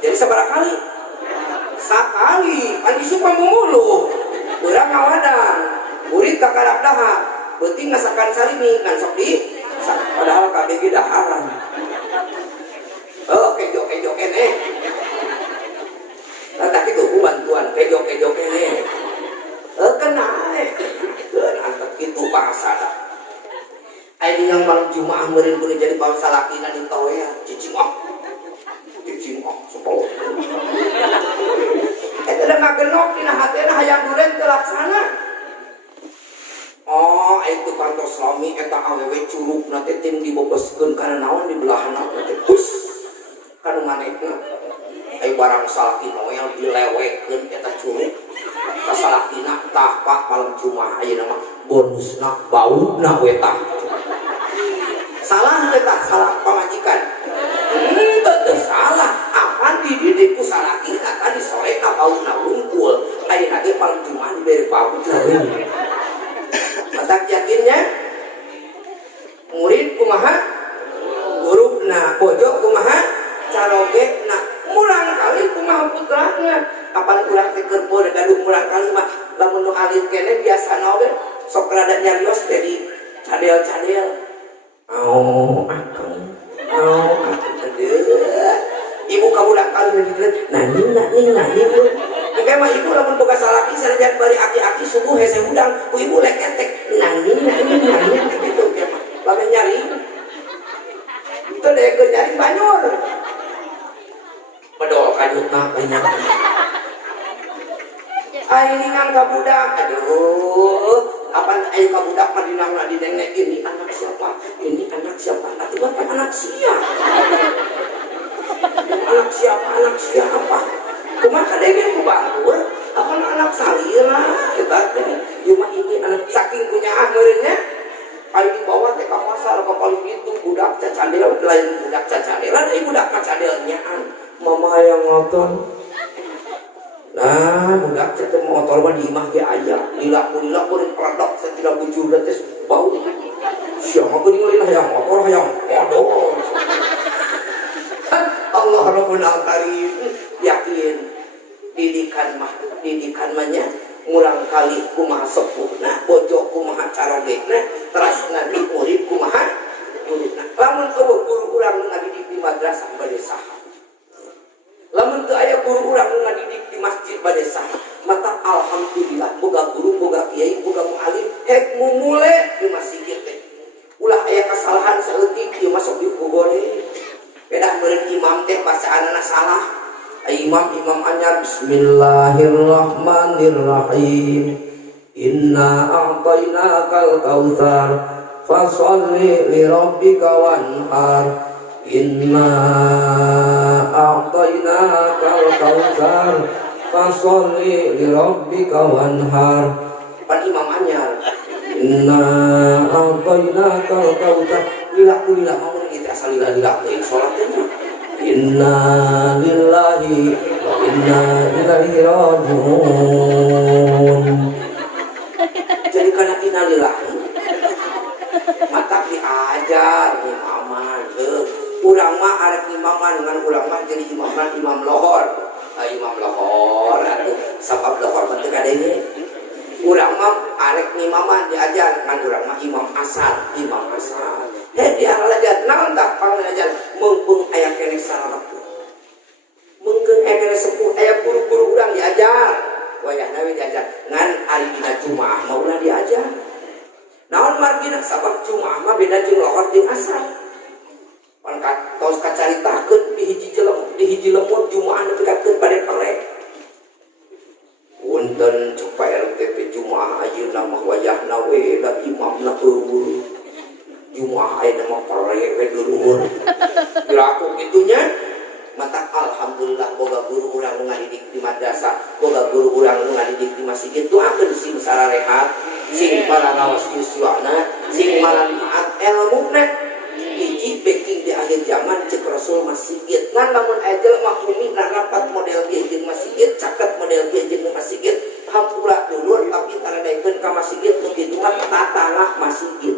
jadi sabaraha kali sakali kan isup memuluk beurang ngawadang burit kakara dahar penting ngasakan sarimi kan sok di padahal KBG daharan kejo kene tadi itu bantuan kejo kene kena antep itu bahasa ini yang malam Jumat meureun boleh jadi bawa salakina di tawea cicing sepuluh eta da ngagenok dina hatena hayang duren teu laksana itu kantos lami eta awewe curugna teh tim diboboskeun kana naon di belahana teh bus kanu manehna ai barang salaki noel dilewekeun eta curug ka salakina tah pak malam Jumat ayeuna mah bonusna bauna we tah salah eta salah pamajikan teu salah apan dididik ku salakina ka disoeka bauna wungkul ayeuna ge malam Jumat dibere bauna matak yakinnya murid kumaha guruna bojo kumaha caroge nak mulang kali kumaha putranya kapan kurang teh keur poe gaduh mulang kali mah lamun nu alit kene biasa naon sok rada nyarios teh di cadel-cadel akang ibu kabudak kali nani engke mah ibu lamun boga salaki sanajan bari aki-aki subuh hese udang ku ibu leketek nani gitu ge mah lamun nyari teu dek nyari banyur pedol kanyutna banyak. Ini ngangka budak, aduh, apa ayo ka budak mah dinamna didengek ini anak siapa? Ini anak siapa? Nanti bukan anak siapa? Anak siapa? Anak siapa? Kumaha dengek ku batur? Apa anak salira? Eta teh, cuma ini anak saking punya meureunnya. Ari dibawa teh ka pasar ka paling itu budak cacadel lain budak cacadel, lain budak cacadel nyaan. Mama yang ngotot. Nah, budak cete motor mah di imah ge aya. Lila kuring peladok satila bujur teh bau. Siapa geuning lila hayang motor hayang modal. Allah Rabbul Karim yakin didikan mah nya murang kali kumaha sepuhna, bojo kumaha caragena, terasna di urip kumaha uripna. Lamun eueuh guru urang nu ngadidik di madrasah bade saha. Lamun teu aya guru urang nu ngadidik di masjid bade saha, mata alhamdulillah boga guru, boga kiai, boga mualim hek mumule di masjid teh. Ulah aya kasalahan saeutik ieu masuk di kubore. Pedah meureun imam teh bacaanna salah. Imam anyar bismillahirrahmanirrahim. Inna a'tainakal kautsar fasholli li rabbika wanhar. Inna a'tainakal kautsar fasholli li rabbika wanhar. Pan imam anyar. Inna a'tainakal kautsar. Lila mau kita asal lila salat teh. Inna lillahi wa inna ilaihi raji'un. Jadi karena inna lillahi mata diajar imaman. Urang mah arek imaman dengan urang mah jadi imaman imam lohor. Imam lohor atuh sabab lohor teh kadenge. Urang mah arek imaman diajar dengan urang mah imam asar. Dia ngalajar naon tah pangajar mumpung aya keneh sararep. Mungkin aya keneh sepuh aya guru-guru urang diajar. Wayahna we diajar ngan ari dina Jumaah mah ulah diajar. Naon margina sabab Jumaah mah beda jeung lohor jeung asar. Pan tos kacaritakeun di hiji lemut Jumaah nepikeun bade pelek. Wonten supaya RTP Jumaah ayeuna mah wayahna we da imamna eueuh. Jumaah ayeuna mah pelek we duluur. Dilaku kitunya mata alhamdulillah boga guru urang nu ngadidik di madrasah, boga guru urang nu ngadidik di masjid. Doakeun sing sararehat, sing paranaos yuswana, sing manfaat ilmuna. Hiji baking di akhir zaman cek Rasul masjid. Ngan lamun aya jelema umi rapat model ieu jeung masjid, caket model ieu jeung masjid, hampura dulur tapi taradaikeun ka masjid nu kitu mah tatangah masjid.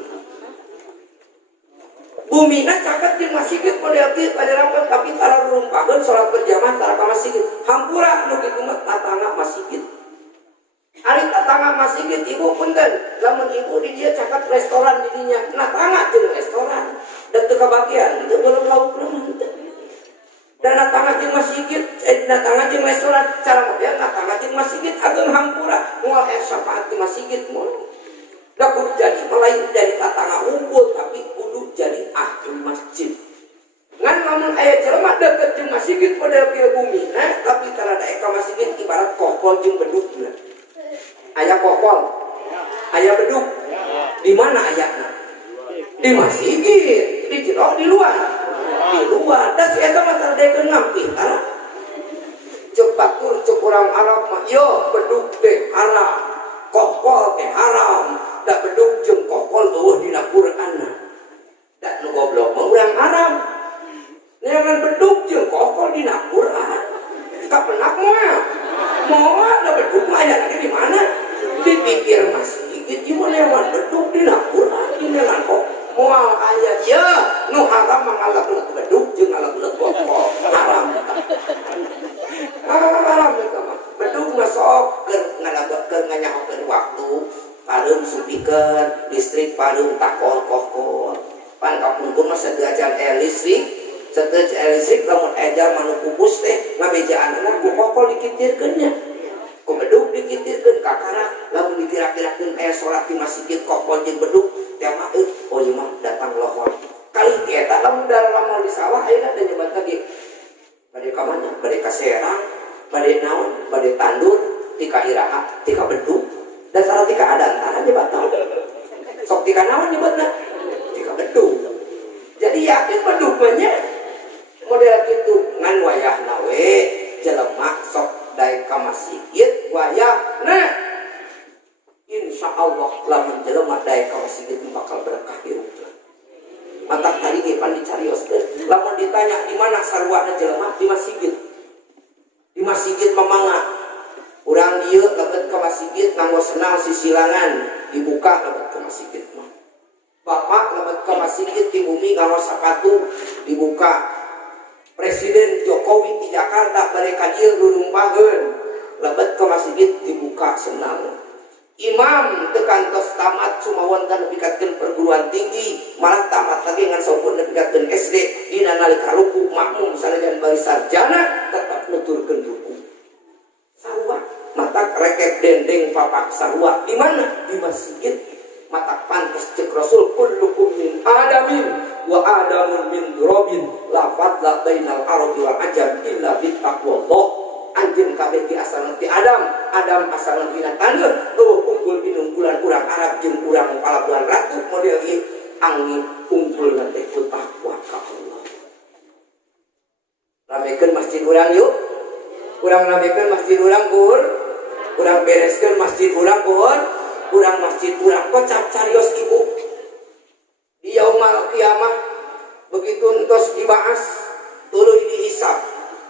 Bumina caket jeung masjid model kieu pada rapat tapi tara rumpakeun salat berjamaah tara ka masjid. Hampura nu kitu mah tatangah masjid. Ari tatangah masjid ibu punten, lamun ibu di dia caket restoran di dinya, nah tangga jeung restoran. Dan teu kabagian itu belum lauk leuman teh. Dan natangah jeung masjid, natangah jeung restoran, cara model natangah jeung masjid ageung hampura moal syafaat di masjid moal. Da kudu jadi lain dari tatangah unggul tapi kudu jadi ahli masjid. Ngan lamun aya jelema deukeut jeung masjid model kieu bumi, tapi tara daek ka masjid ibarat kokol jeung bedugna. Aya kokol, aya bedug. Di mana ayatna? Di masjid, di jero di luar. Di luar, da si eta mah tardaekeun ngampih tara. Ceuk batur ceuk urang Arab mah, yo bedug teh haram, kokol teh haram. Da bedug jeung kokol eueuh dina Qur'anna. Da nu goblok mah urang Arab. Neangan bedug jeung kokol dina Qur'an. Kapenak moal. Moal da bedug mah aya di mana? Dipikir masjid ieu mah neangan bedug dina Qur'an neangan kok. Moal aya ya nu haram mangalak-alak bedug jeung alak-alak kokol. Haram. Haram eta mah. Bedug mah sok keur nganyahokeun waktu. Pareum supikeun listrik pareum takol kokol. Pan kapungkur mah sadajan listrik, sadajan listrik lamun ejar manu kubus teh ngabejaanna ku kokol dikitirkeun nya. Ku bedug dikitirkeun ka karak, lamun dikira-kirakeun aya salat di masjid kokol jeung bedug teh mah oh ieu mah datang lohor. Kali eta lamun dalam mau di sawah ayeuna teh nyebat lagi. Bade ka mana? Bade ka Serang, bade naon, bade Tandur, tika Iraha, tika Bedug, dan salah tika Adantara nyebatna. Sok tika naon nyebutna? Tika Bedug. Jadi yakin Bedug nya model kitu ngan wayahna we jelema sok daek ka masjid wayahna. Insyaallah lamun jelema daek ka masjid bakal berkah hirupna. Mata tadi ge pan dicarioskeun. Lamun ditanya di mana sarwana jelema di masjid. Di masjid mamanga. Urang dieu lebet ka masjid nganggo senal sisilangan dibuka lebet ka masjid mah. Bapak lebet ka masjid di bumi nganggo sapatu dibuka. Presiden Jokowi di Jakarta mereka dieu nurumpageun lebet ka masjid dibuka senal. Imam tekan tos tamat sumawan dan nepikatkeun perguruan tinggi malah tamat lagi ngan sampun nepikatkeun SD dina nalika ruku makmum sanajan bari sarjana tetap nuturkeun ruku sarua mata rekep dendeng papak sarua di mana di masjid mata pantes cek Rasul kullukum min adamin wa adamun min turabin la fadla bainal arabi wal ajam illa bi taqwallah. Anjeun kabeh di asal nanti Adam asal nanti taneuh unggul minum bulan urang Arab jeung urang palabuhan ratu model ieu angin unggul nanti ku takwa ka Allah. Ramekeun masjid urang yuk. Urang ramekeun masjid urang kur. Urang bereskeun masjid urang kur. Urang masjid urang kocap carios ibu. Di yaumul kiamah begitu entos dibahas tuluy dihisab.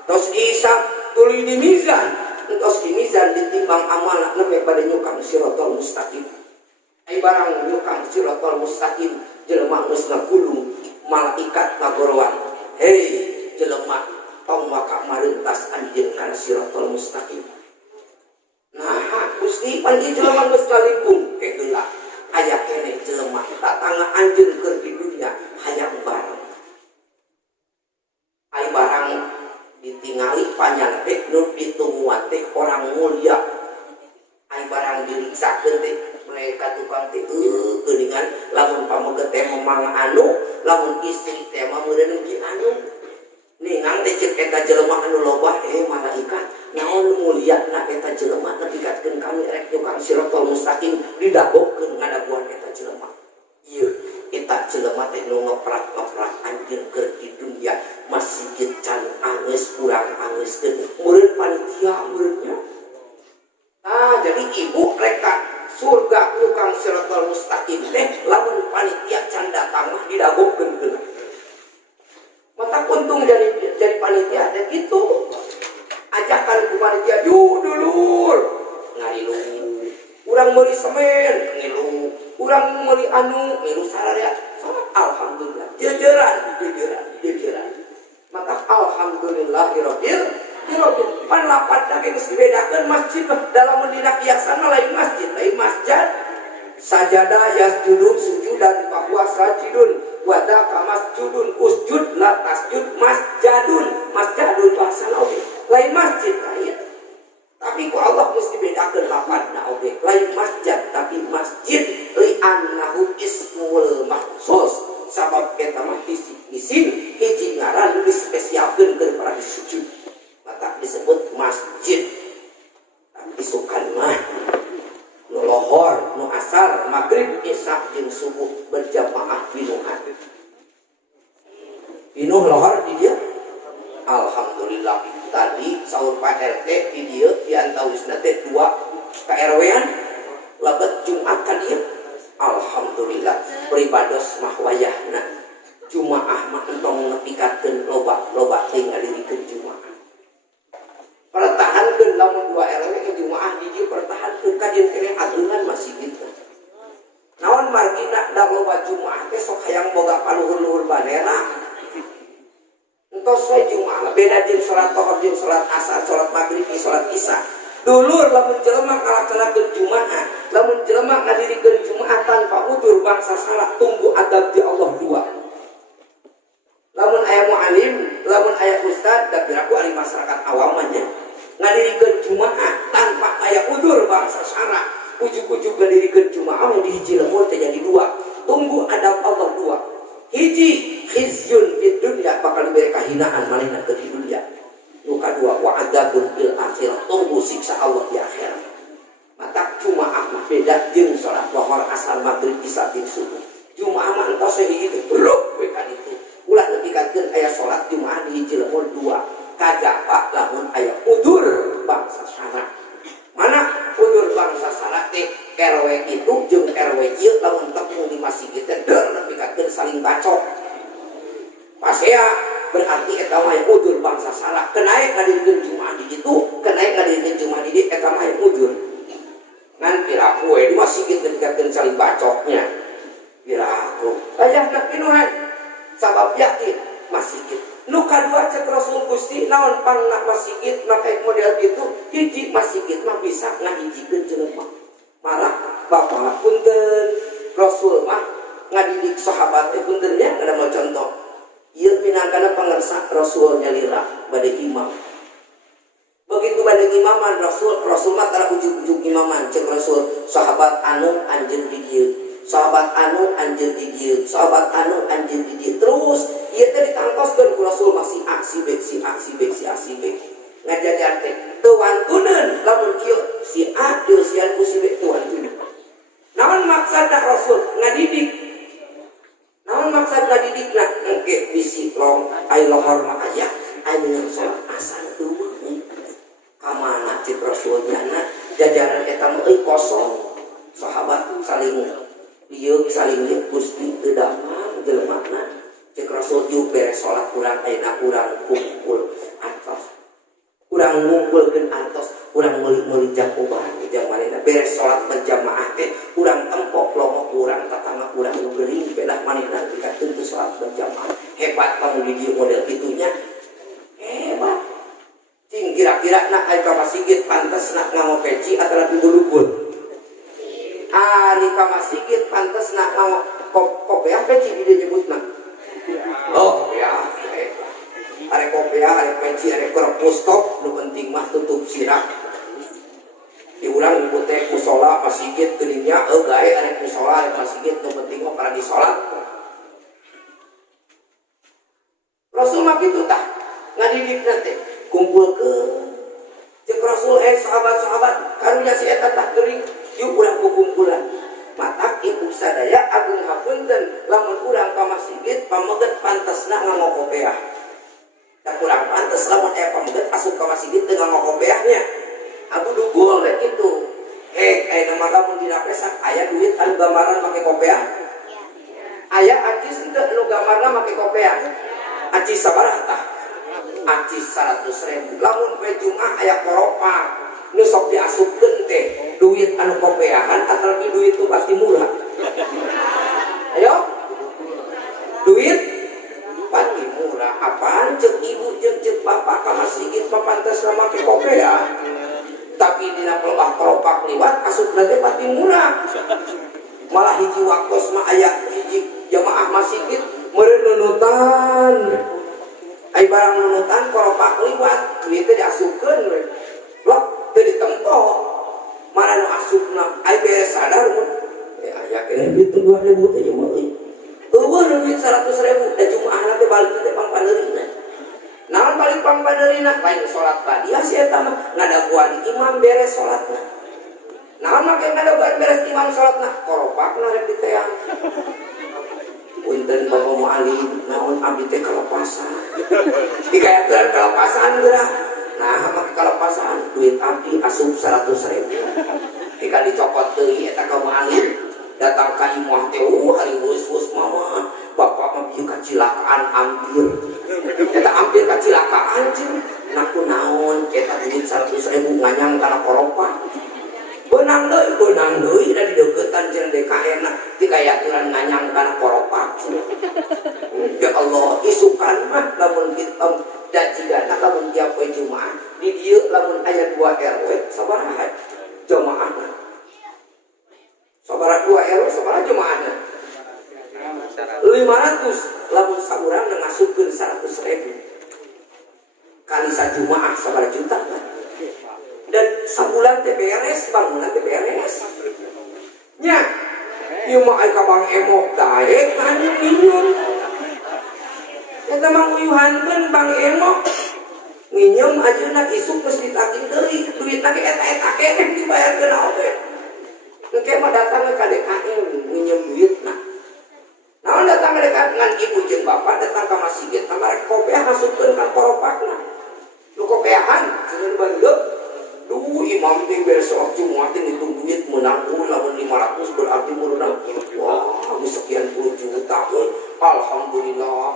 Tos dihisab tuluy di mizan, entos di mizan ditimbang amanah nembe pada nyukang siratal mustaqim. Ai barang nyukang siratal mustaqim jelema geus ngagulung malaikat ngagorowan. Hei jelema tong maka mareuntas anjeun kana siratal mustaqim. Nah, Gusti pan ieu jelema geus kalingkung ke heula. Aya keneh jelema tatangga anjeun keur di dunia hayang bareng. Ai barang ditingali panjang teh nu ditungguan teh orang mulia ai barang diriksakeun teh mereka tukang teh geuningan lamun pamoga teh mamang anu lamun istri teh mah meureun di anu ningang teh ceuk eta jelema anu loba malaikat naon muliana eta jelema nepikatkeun kami rek tukang siratal mustaqim didagogkeun ngadaguan eta jelema ieu eta jelema teh nu ngeprak-ngeprak anjeun keur di dunia masjid can angeus urang angeuskeun meureun panitia meureunnya. Nah jadi ibu reka surga tukang siratal mustaqim teh lamun panitia can datang mah didagogkeun geuleuh. Mata untung jadi panitia teh kitu. Ajakan ku panitia yuk dulur ngarilu. Urang meuli semen ngilu. Urang meuli anu ngilu sararea. Alhamdulillah jejeran. Maka alhamdulillahirabbil alamin. Pan lapat da geus dibedakeun masjid dalam dina kiasan lain masjid, lain masjid. Sajadah yasjudun sujudan bahwa sajidun wadaka masjudun usjud la tasjud masjadun bahasa oge. Lain masjid lain. Tapi ku Allah mesti bedakeun lapatna oge. Lain masjid tapi masjid li annahu ismul mahsus. Sabab eta mah isim hiji ngaran dispesialkeun keur para sujud. Maka disebut masjid. Tapi sukan mah nu lohor, nu asar, maghrib, isya jeung subuh berjamaah pinuhan. Pinuh lohor di dia. Alhamdulillah tadi saur Pak RT di dia diantawisna teh 2 KRW-an lebet Jumat ka dia. Alhamdulillah peribados mah wayahna Jumaah mah entong ngepikatkeun loba teh ngadirikeun Jumaah. Pertahankeun lamun 2 RW ke Jumaah di dieu pertahankeun ka dieu keneh aturan masih gitu. Naon margina da loba Jumaah teh sok hayang boga paluhur-luhur bandera. Entos we Jumaah beda jeung salat Zuhur jeung salat Asar, salat Maghrib, salat Isya. Dulur lamun jelema ngalaksanakeun Jumaah, lamun jelema ngadirikeun Jumaah tanpa udzur bangsa salah tunggu adab di Allah 2. Lamun aya mualim, lamun aya ustad, da piraku ari masyarakat awamnya ngadirikeun Jumaah tanpa aya udzur bangsa salah, ujug-ujug ngadirikeun Jumaah yang di hiji lemur teh jadi 2. Tunggu adab Allah 2. Hiji khizyun fid dunya bakal diberi kahinaan manehna di dunia. siksa Allah di akhirat. Mata Jumaah mah beda jeung salat lohor asar maghrib isya subuh. Jumaah mah entos hiji teh bruk we kan itu. Ulah nepikeun aya salat Jumaah di hiji lemur dua. Kajaba lamun aya udur bangsa syarat. Mana udur bangsa syarat teh RW itu jeung RW ieu lamun tepung di masjid teh deur nepikeun saling bacok. Pasea berarti eta mah udur bangsa syarat. Kenaik ngadieun Jumaah di ditu, kenaik ngadieun Jumaah di ditu eta mah udur. Ngan piraku di masjid nepikeun saling bacoknya. Piraku. Aya nak pinuhan. Sabab yakin masjid. Nu kadua cek Rasul Gusti naon pangna masjid make model gitu hiji masjid mah bisa ngahijikeun jelema. Malah bapak punten Rasul mah ngadidik sahabat teh punten nya ada mau contoh. Ieu minangkana pangarsa Rasul nyalira bade imam. Begitu bade imaman Rasul mah tara ujug-ujug imaman cek Rasul sahabat anu anjeun di dieu. Sahabat anu anjeun di dieu, sahabat anu anjeun di dieu. Terus ieu teh ditangtoskeun ku Rasul masih aksi bek. Ngajajar teh teu wantuneun lamun ieu si A jeung si anu si B teu wantuneun. Naon maksudna Rasul ngadidik? Naon maksud ngadidikna? Engke bisi long ai lohor mah aya anu salat asar teu meuh. Kamana cik Rasul nyana jajaran eta mah kosong. Sahabat saling ieu saling lihat Gusti teu damang jelemana cek Rasul ieu beres salat urang ayeuna urang kumpul antos urang ngumpulkeun antos urang meuli-meuli jakoban jeung manehna beres salat berjamaah teh urang tempok lomo urang tatama urang nu geuring belah manehna dikakeun tu salat berjamaah hebat kamu di dieu model kitunya hebat cing kira-kira nak aya ka masjid pantesna ngamopeci atawa dibulukun ari ka masjid pantesna kopiah peci di dieu nyebutna. Oh ya, are kopiah, are peci, are korpus top, nu penting mah tutup sirah. Diulang nyebut teh musola masjid geuninnya gae are musola are masjid nu penting mah para di salat. Rasul mah kitu tah ngadidikna teh kumpulkeun. Cek Rasul sahabat-sahabat karunya si eta tah geuring yuk urang kukumpulan. Matak ibu sadaya agung hapunten lamun urang ka masjid pameget pantesna ngamokopeah. Da kurang pantes lamun aya pameget asup ka masjid teu ngamokopeahnya. Abu dugul we kitu. Nama lamun dina pesak aya duit anu gambaran make kopeah. Aya acis teu anu gambarna make kopeah. Acis sabaraha tah? Acis 100.000. Lamun poe Jumat aya koropa nu sok diasupkeun teh duit anu kopeahan atau duit tu pasti murah. Ayo duit pasti murah. Apaan cek ibu cek bapak ka masjid papantes sama ke kopeah tapi dina pelebah keropak liwat asupna teh pasti murah. Malah hiji waktos mah aya hiji jamaah masjid meureun nunutan ai barang nunutan keropak liwat duit teh diasupkeun we lok teu ditempo mana nu asupna ai beres sadar mun aya kene duit 2.000 teh mah eueuh duit 100.000 da Jumaahna teh balik teh pangpaneurina naon balik pangpaneurina lain salat badiah si eta mah ngadaguan imam beres salatna naon make ngadaguan beres imam salatna koropakna rek diteang punten Bapak Mualim naon abdi teh kalepasan dikayakeun kalepasan geurah. Nah, make kalepasan duit abdi asup 100.000. Tika dicopot deui eta ka mualim. Datang ka imah teh hari wus-wus mama. Bapak mah bieu kacilakaan hampir. Eta hampir kacilakaan cing. Naku naon eta duit 100.000 nganyang kana koropa. Beunang deui da di deuketan jeung DKN dikayaturan nganyang kana koropa. Ya Allah, isukan mah lamun hitam dan jika nak lamun tiap poe Jumaah di dieu lamun aya 2 RW sabaraha jamaahna. Sabaraha 2 RW sabaraha jamaahna? 500 lamun saurang ngasupkeun 100.000. Kali sajumaah sabaraha juta kan? Dan sabulan teh beres, bangunan teh beres. Nya, ieu mah aya ka Bang Emok daek nanya pinyun. Eta mah uyuhankeun Bang Emok minjem ajeuna isuk geus ditagih deui duitna ge eta-eta keneh dibayarkeun oge engke mah datang ka DKM minjem duitna naon datang ka DKM ngan ibu jeung bapak datang ka masjid tamarek kopiah masukkeun ka koropakna lu kopiahan cenah bandeup duh imam teh besok Jumat itu duit menang lamun 500 berarti menang wah sekian puluh juta alhamdulillah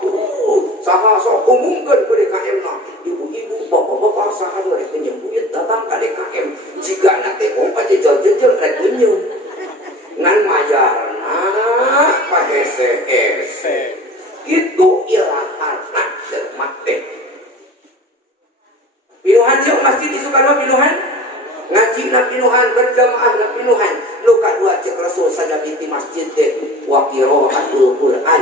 saha sok umumkeun ku DKM na ibu-ibu bapak-bapak saha rek pinjem duit datang ka DKM jika nanti opa jejel-jejel rek pinjem ngan mayarna pahese-hese itu ilahanna dermat teh pinuhan yuk masjid isukan mah pinuhan ngaji na pinuhan berjamaah na pinuhan nu kadua cek Rasul sajabiti di masjid teh wa qiraatul Quran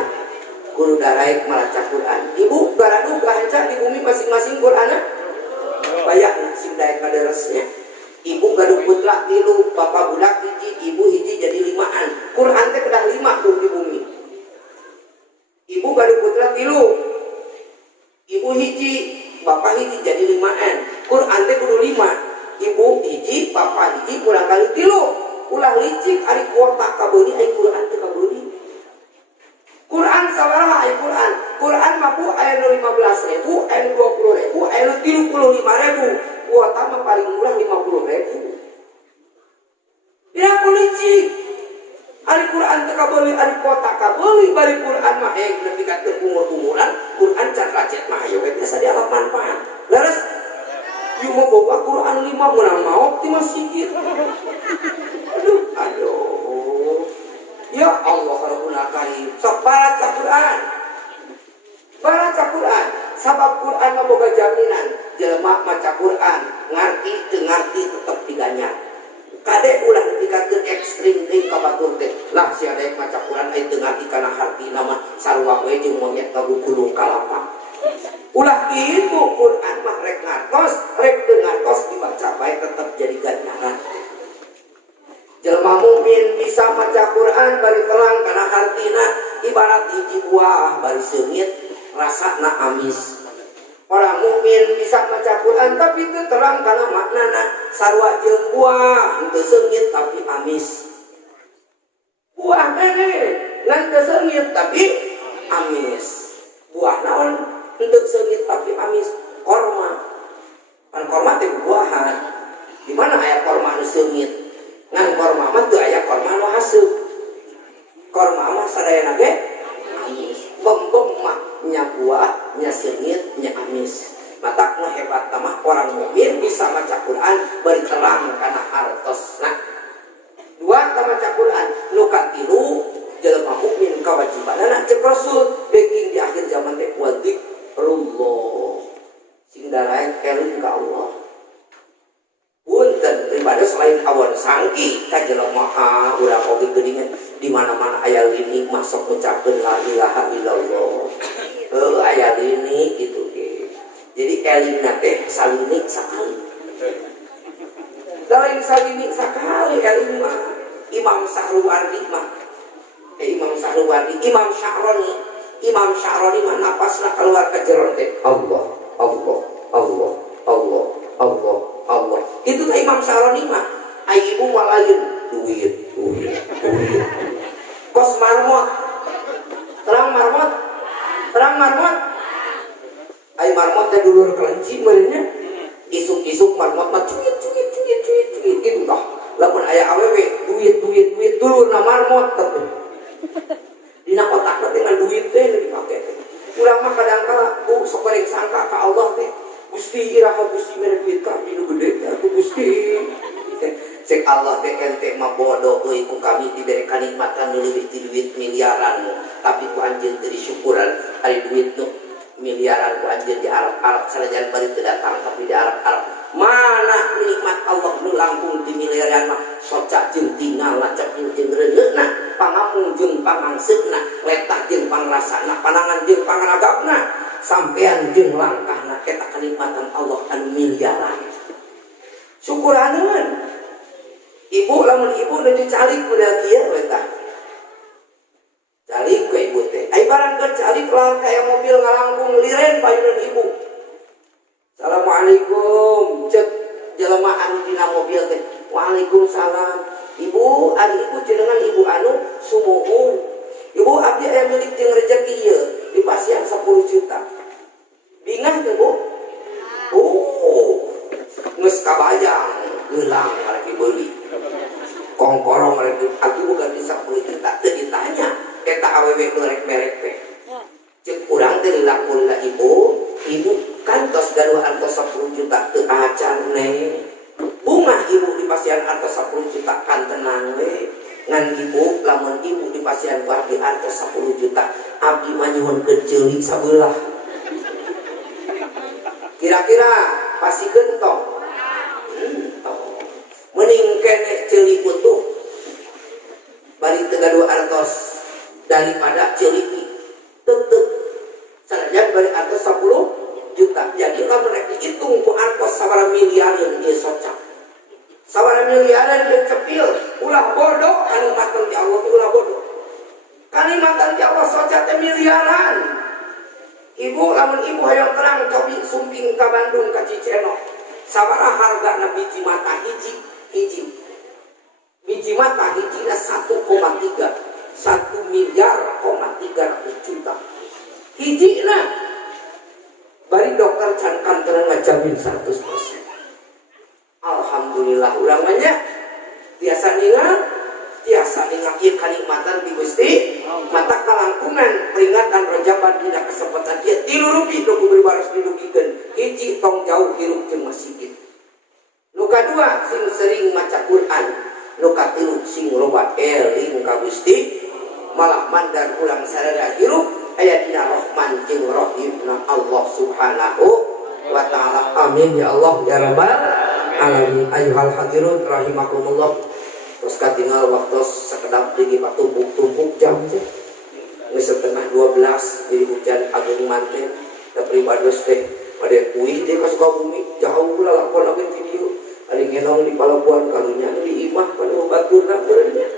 kudu daraek malaca Quran ibu baradu gahanca di bumi masing-masing Qur'ana bayakna sing daek kaderesnya ibu gaduh putra 3 bapak budak hiji ibu hiji jadi 5an Quran teh kedah 5 tuh di bumi ibu gaduh putra 3 ibu hiji bapak hiji jadi 5an Quran teh kudu 5 ibu hiji bapak hiji kurang kali 3 ulah licik ari kuota kabeuli ai Quran teh kabeuli Quran sabaraha aya Quran Quran mah bu aya 15.000 aya 20.000 aya 35.000 kuota mah paling murah 50.000 ya licik ari Quran teh kabeuli ari kuota kabeuli bari Quran mah nepi ka teu umur-umuran Quran can racet mah aya we biasa dianggap manfaat leres ieu mah boga Quran 5 menang maot ti masjid aduh ya Allah Rabbul Karim sok baca Quran sabab Quran mah boga jaminan jelema maca Quran ngarti teu ngarti tetep diganyar kade ulah dipikakeun ekstrim deui ka batur teh lah sia daek maca Quran aya teu ngarti kana hartina mah sarua we jeung monyet ka gulung kalapa ulah kitu Quran mah rek ngartos rek teu ngartos dibaca bae tetep jadi ganjaran jelema mukmin bisa maca Quran bari terang kana hartina ibarat hiji buah bari seungit rasana amis orang mukmin bisa maca Quran tapi teu terang kana maknana sarua jeung buah teu seungit tapi amis buah ngan teu seungit tapi amis buah naon teu seungit tapi amis korma kan korma teh buahan di mana aya korma nu seungit ngan korma mah teu aya korma nu haseup korma mah sadayana ge amis bembem mah nya buah nya seungit nya amis mata nu hebat mah orang mukmin bisa maca Quran bari terang kana hartosna dua maca Quran nu katilu jelema mukmin kawajibanana cek Rasul beuki di akhir zaman teh wadikrullah sing daraek eling ka Allah punten daripada selain awan sangki ka jelema urang oge geuningan di mana-mana aya lini masuk ngucapkeun la ilaha illallah aya lini gitu ge jadi elingna teh salini sakali lain salini sakali eling mah Imam Sahruwardi mah Imam Sya'roni mah napasna keluar ke jero teh Allah itu teh Imam Sya'roni mah ai ibu malayeun duit kos marmot terang marmot ai marmot teh dulur kelenci meureunnya isuk-isuk marmot mah cuit gitu tah lamun aya awewe duit dulurna marmot teh dina otakna teh ngan duit teh dipake urang mah kadang-kala bu sok goreng sangka ka Allah teh Gusti iraha Gusti mere duit ka dinu gede atuh Gusti cek Allah teh ente mah bodoh euy ku kami diberi kanikmatan leuwih ti duit miliaran tapi ku anjeun teu disyukuran ari duit nu miliaran ku anjeun di Arab sanajan bari teu datang tapi di Arab mana nikmat Allah nu langkung di miliaran mah soca jeung tinggal lacak jeung reungeuna pangamung jeung pangangseutna letah jeung pangrasana panangan jeung pangaragapna sampean jeung langkahna eta kenikmatan Allah anu miliaran syukuraneun ibu lamun ibu nu dicalik kuda kieu eta calik ku ibu teh ai barang keur calik lawan kaya mobil ngalangkung liren payunan ibu assalamualaikum gaduh antos 10 juta teu acan ne. Bunga ibu di pasien antos 10 juta kan tenang we. Ngan ibu lamun ibu di pasien bagi antos 10 juta abdi mah nyuhunkeun ceulik sabelah. Kira-kira pasti gentong. Mending keneh ceulik utuh bari teu gaduh artos daripada ceulik tetep sanajan bari artos 10 juta. Jadi lamun rek dihitung ku artos sabaraha miliareun ieu socak. Sabaraha miliareun ieu cepil, ulah bodoh anu maten ti Allah ulah bodoh. Kalimatan ti Allah socak teh miliaran. Ibu lamun ibu hayang terang cobi sumping ka Bandung ka Ciceno. Sabaraha hargana biji mata hiji. Biji mata hijina 1,3 juta. Hijina bari dokter can kantoran ngajamin 100%. Alhamdulillah urang mah nya tiasa ningal ieu kanikmatan di Gusti mata kalangkungan peringatan Rajaban dina kesempatan ieu 3 rupi nu kuberi baros didugikeun hiji tong jauh hirup jeung masjid. Nu kadua sing sering maca Quran, nu katilu sing loba eling ka Gusti malah mandar ulang sadaya hirup aya dina Rahman jeung Rahimna Allah Subhanahu wa taala. Amin ya Allah ya rabbal alamin. Ayyuhal hadirun rahimakumullah. Terus katinggal waktu sekedap tinggi pak tumpuk jam teh geus setengah 12 jadi hujan agung manten da pribados teh pada kuih teh ka Sukabumi jauh pula lakon oge ti dieu ari ngenong di Palabuhan kalunya di imah pada baturna beureunya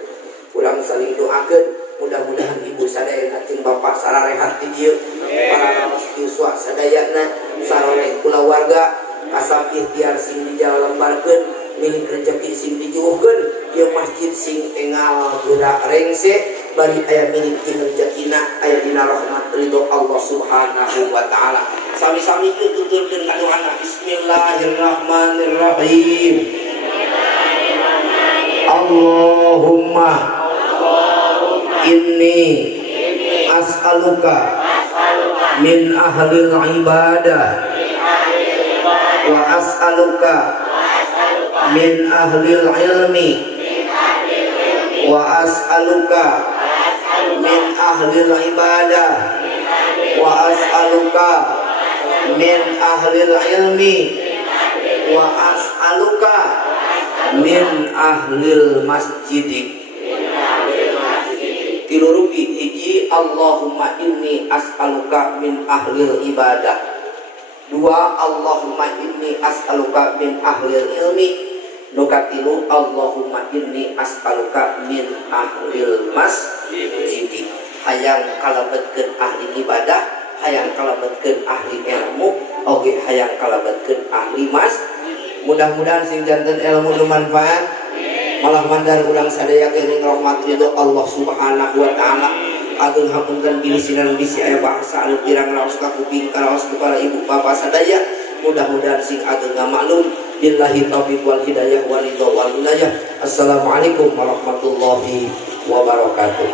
urang saling doakeun mudah-mudahan ibu sadaya jeung bapak sararehat ti dieu para siswa sadayana sareng kulawarga asal ikhtiar sing dijalembarkeun milik rezeki sing dijuhkeun ieu masjid sing engal geura rengse bari aya milik rezekina aya dina rahmat ridho Allah Subhanahu wa taala. Sami-sami tuturkeun ka doana. Bismillahirrahmanirrahim. Allahumma inni as'aluka min ahlil ibadah wa as'aluka min ahlil ilmi wa as'aluka min ahlil ibadah wa as'aluka min ahlil ilmi wa as'aluka min ahlil masjid. Tilurupi hiji Allahumma inni as'aluka min ahlil ibadah. Dua Allahumma inni as'aluka min ahlil ilmi. Nukatilu Allahumma inni as'aluka min ahlil masjid. Hayang kalabetkeun ahli ibadah, hayang kalabetkeun ahli ilmu, oge hayang kalabetkeun ahli mas. Mudah-mudahan sing janten ilmu nu manfaat malah mandar ulang sadaya keuning rahmat ridho Allah Subhanahu wa taala. Agung hapunten bilisinan bisi aya bahasa anu kirang raos ka kuping karaos kepala ibu bapak sadaya. Mudah-mudahan sing ageng ngamaklum. Billahi taufiq wal hidayah wal ridho wal wilayah. Assalamualaikum warahmatullahi wabarakatuh.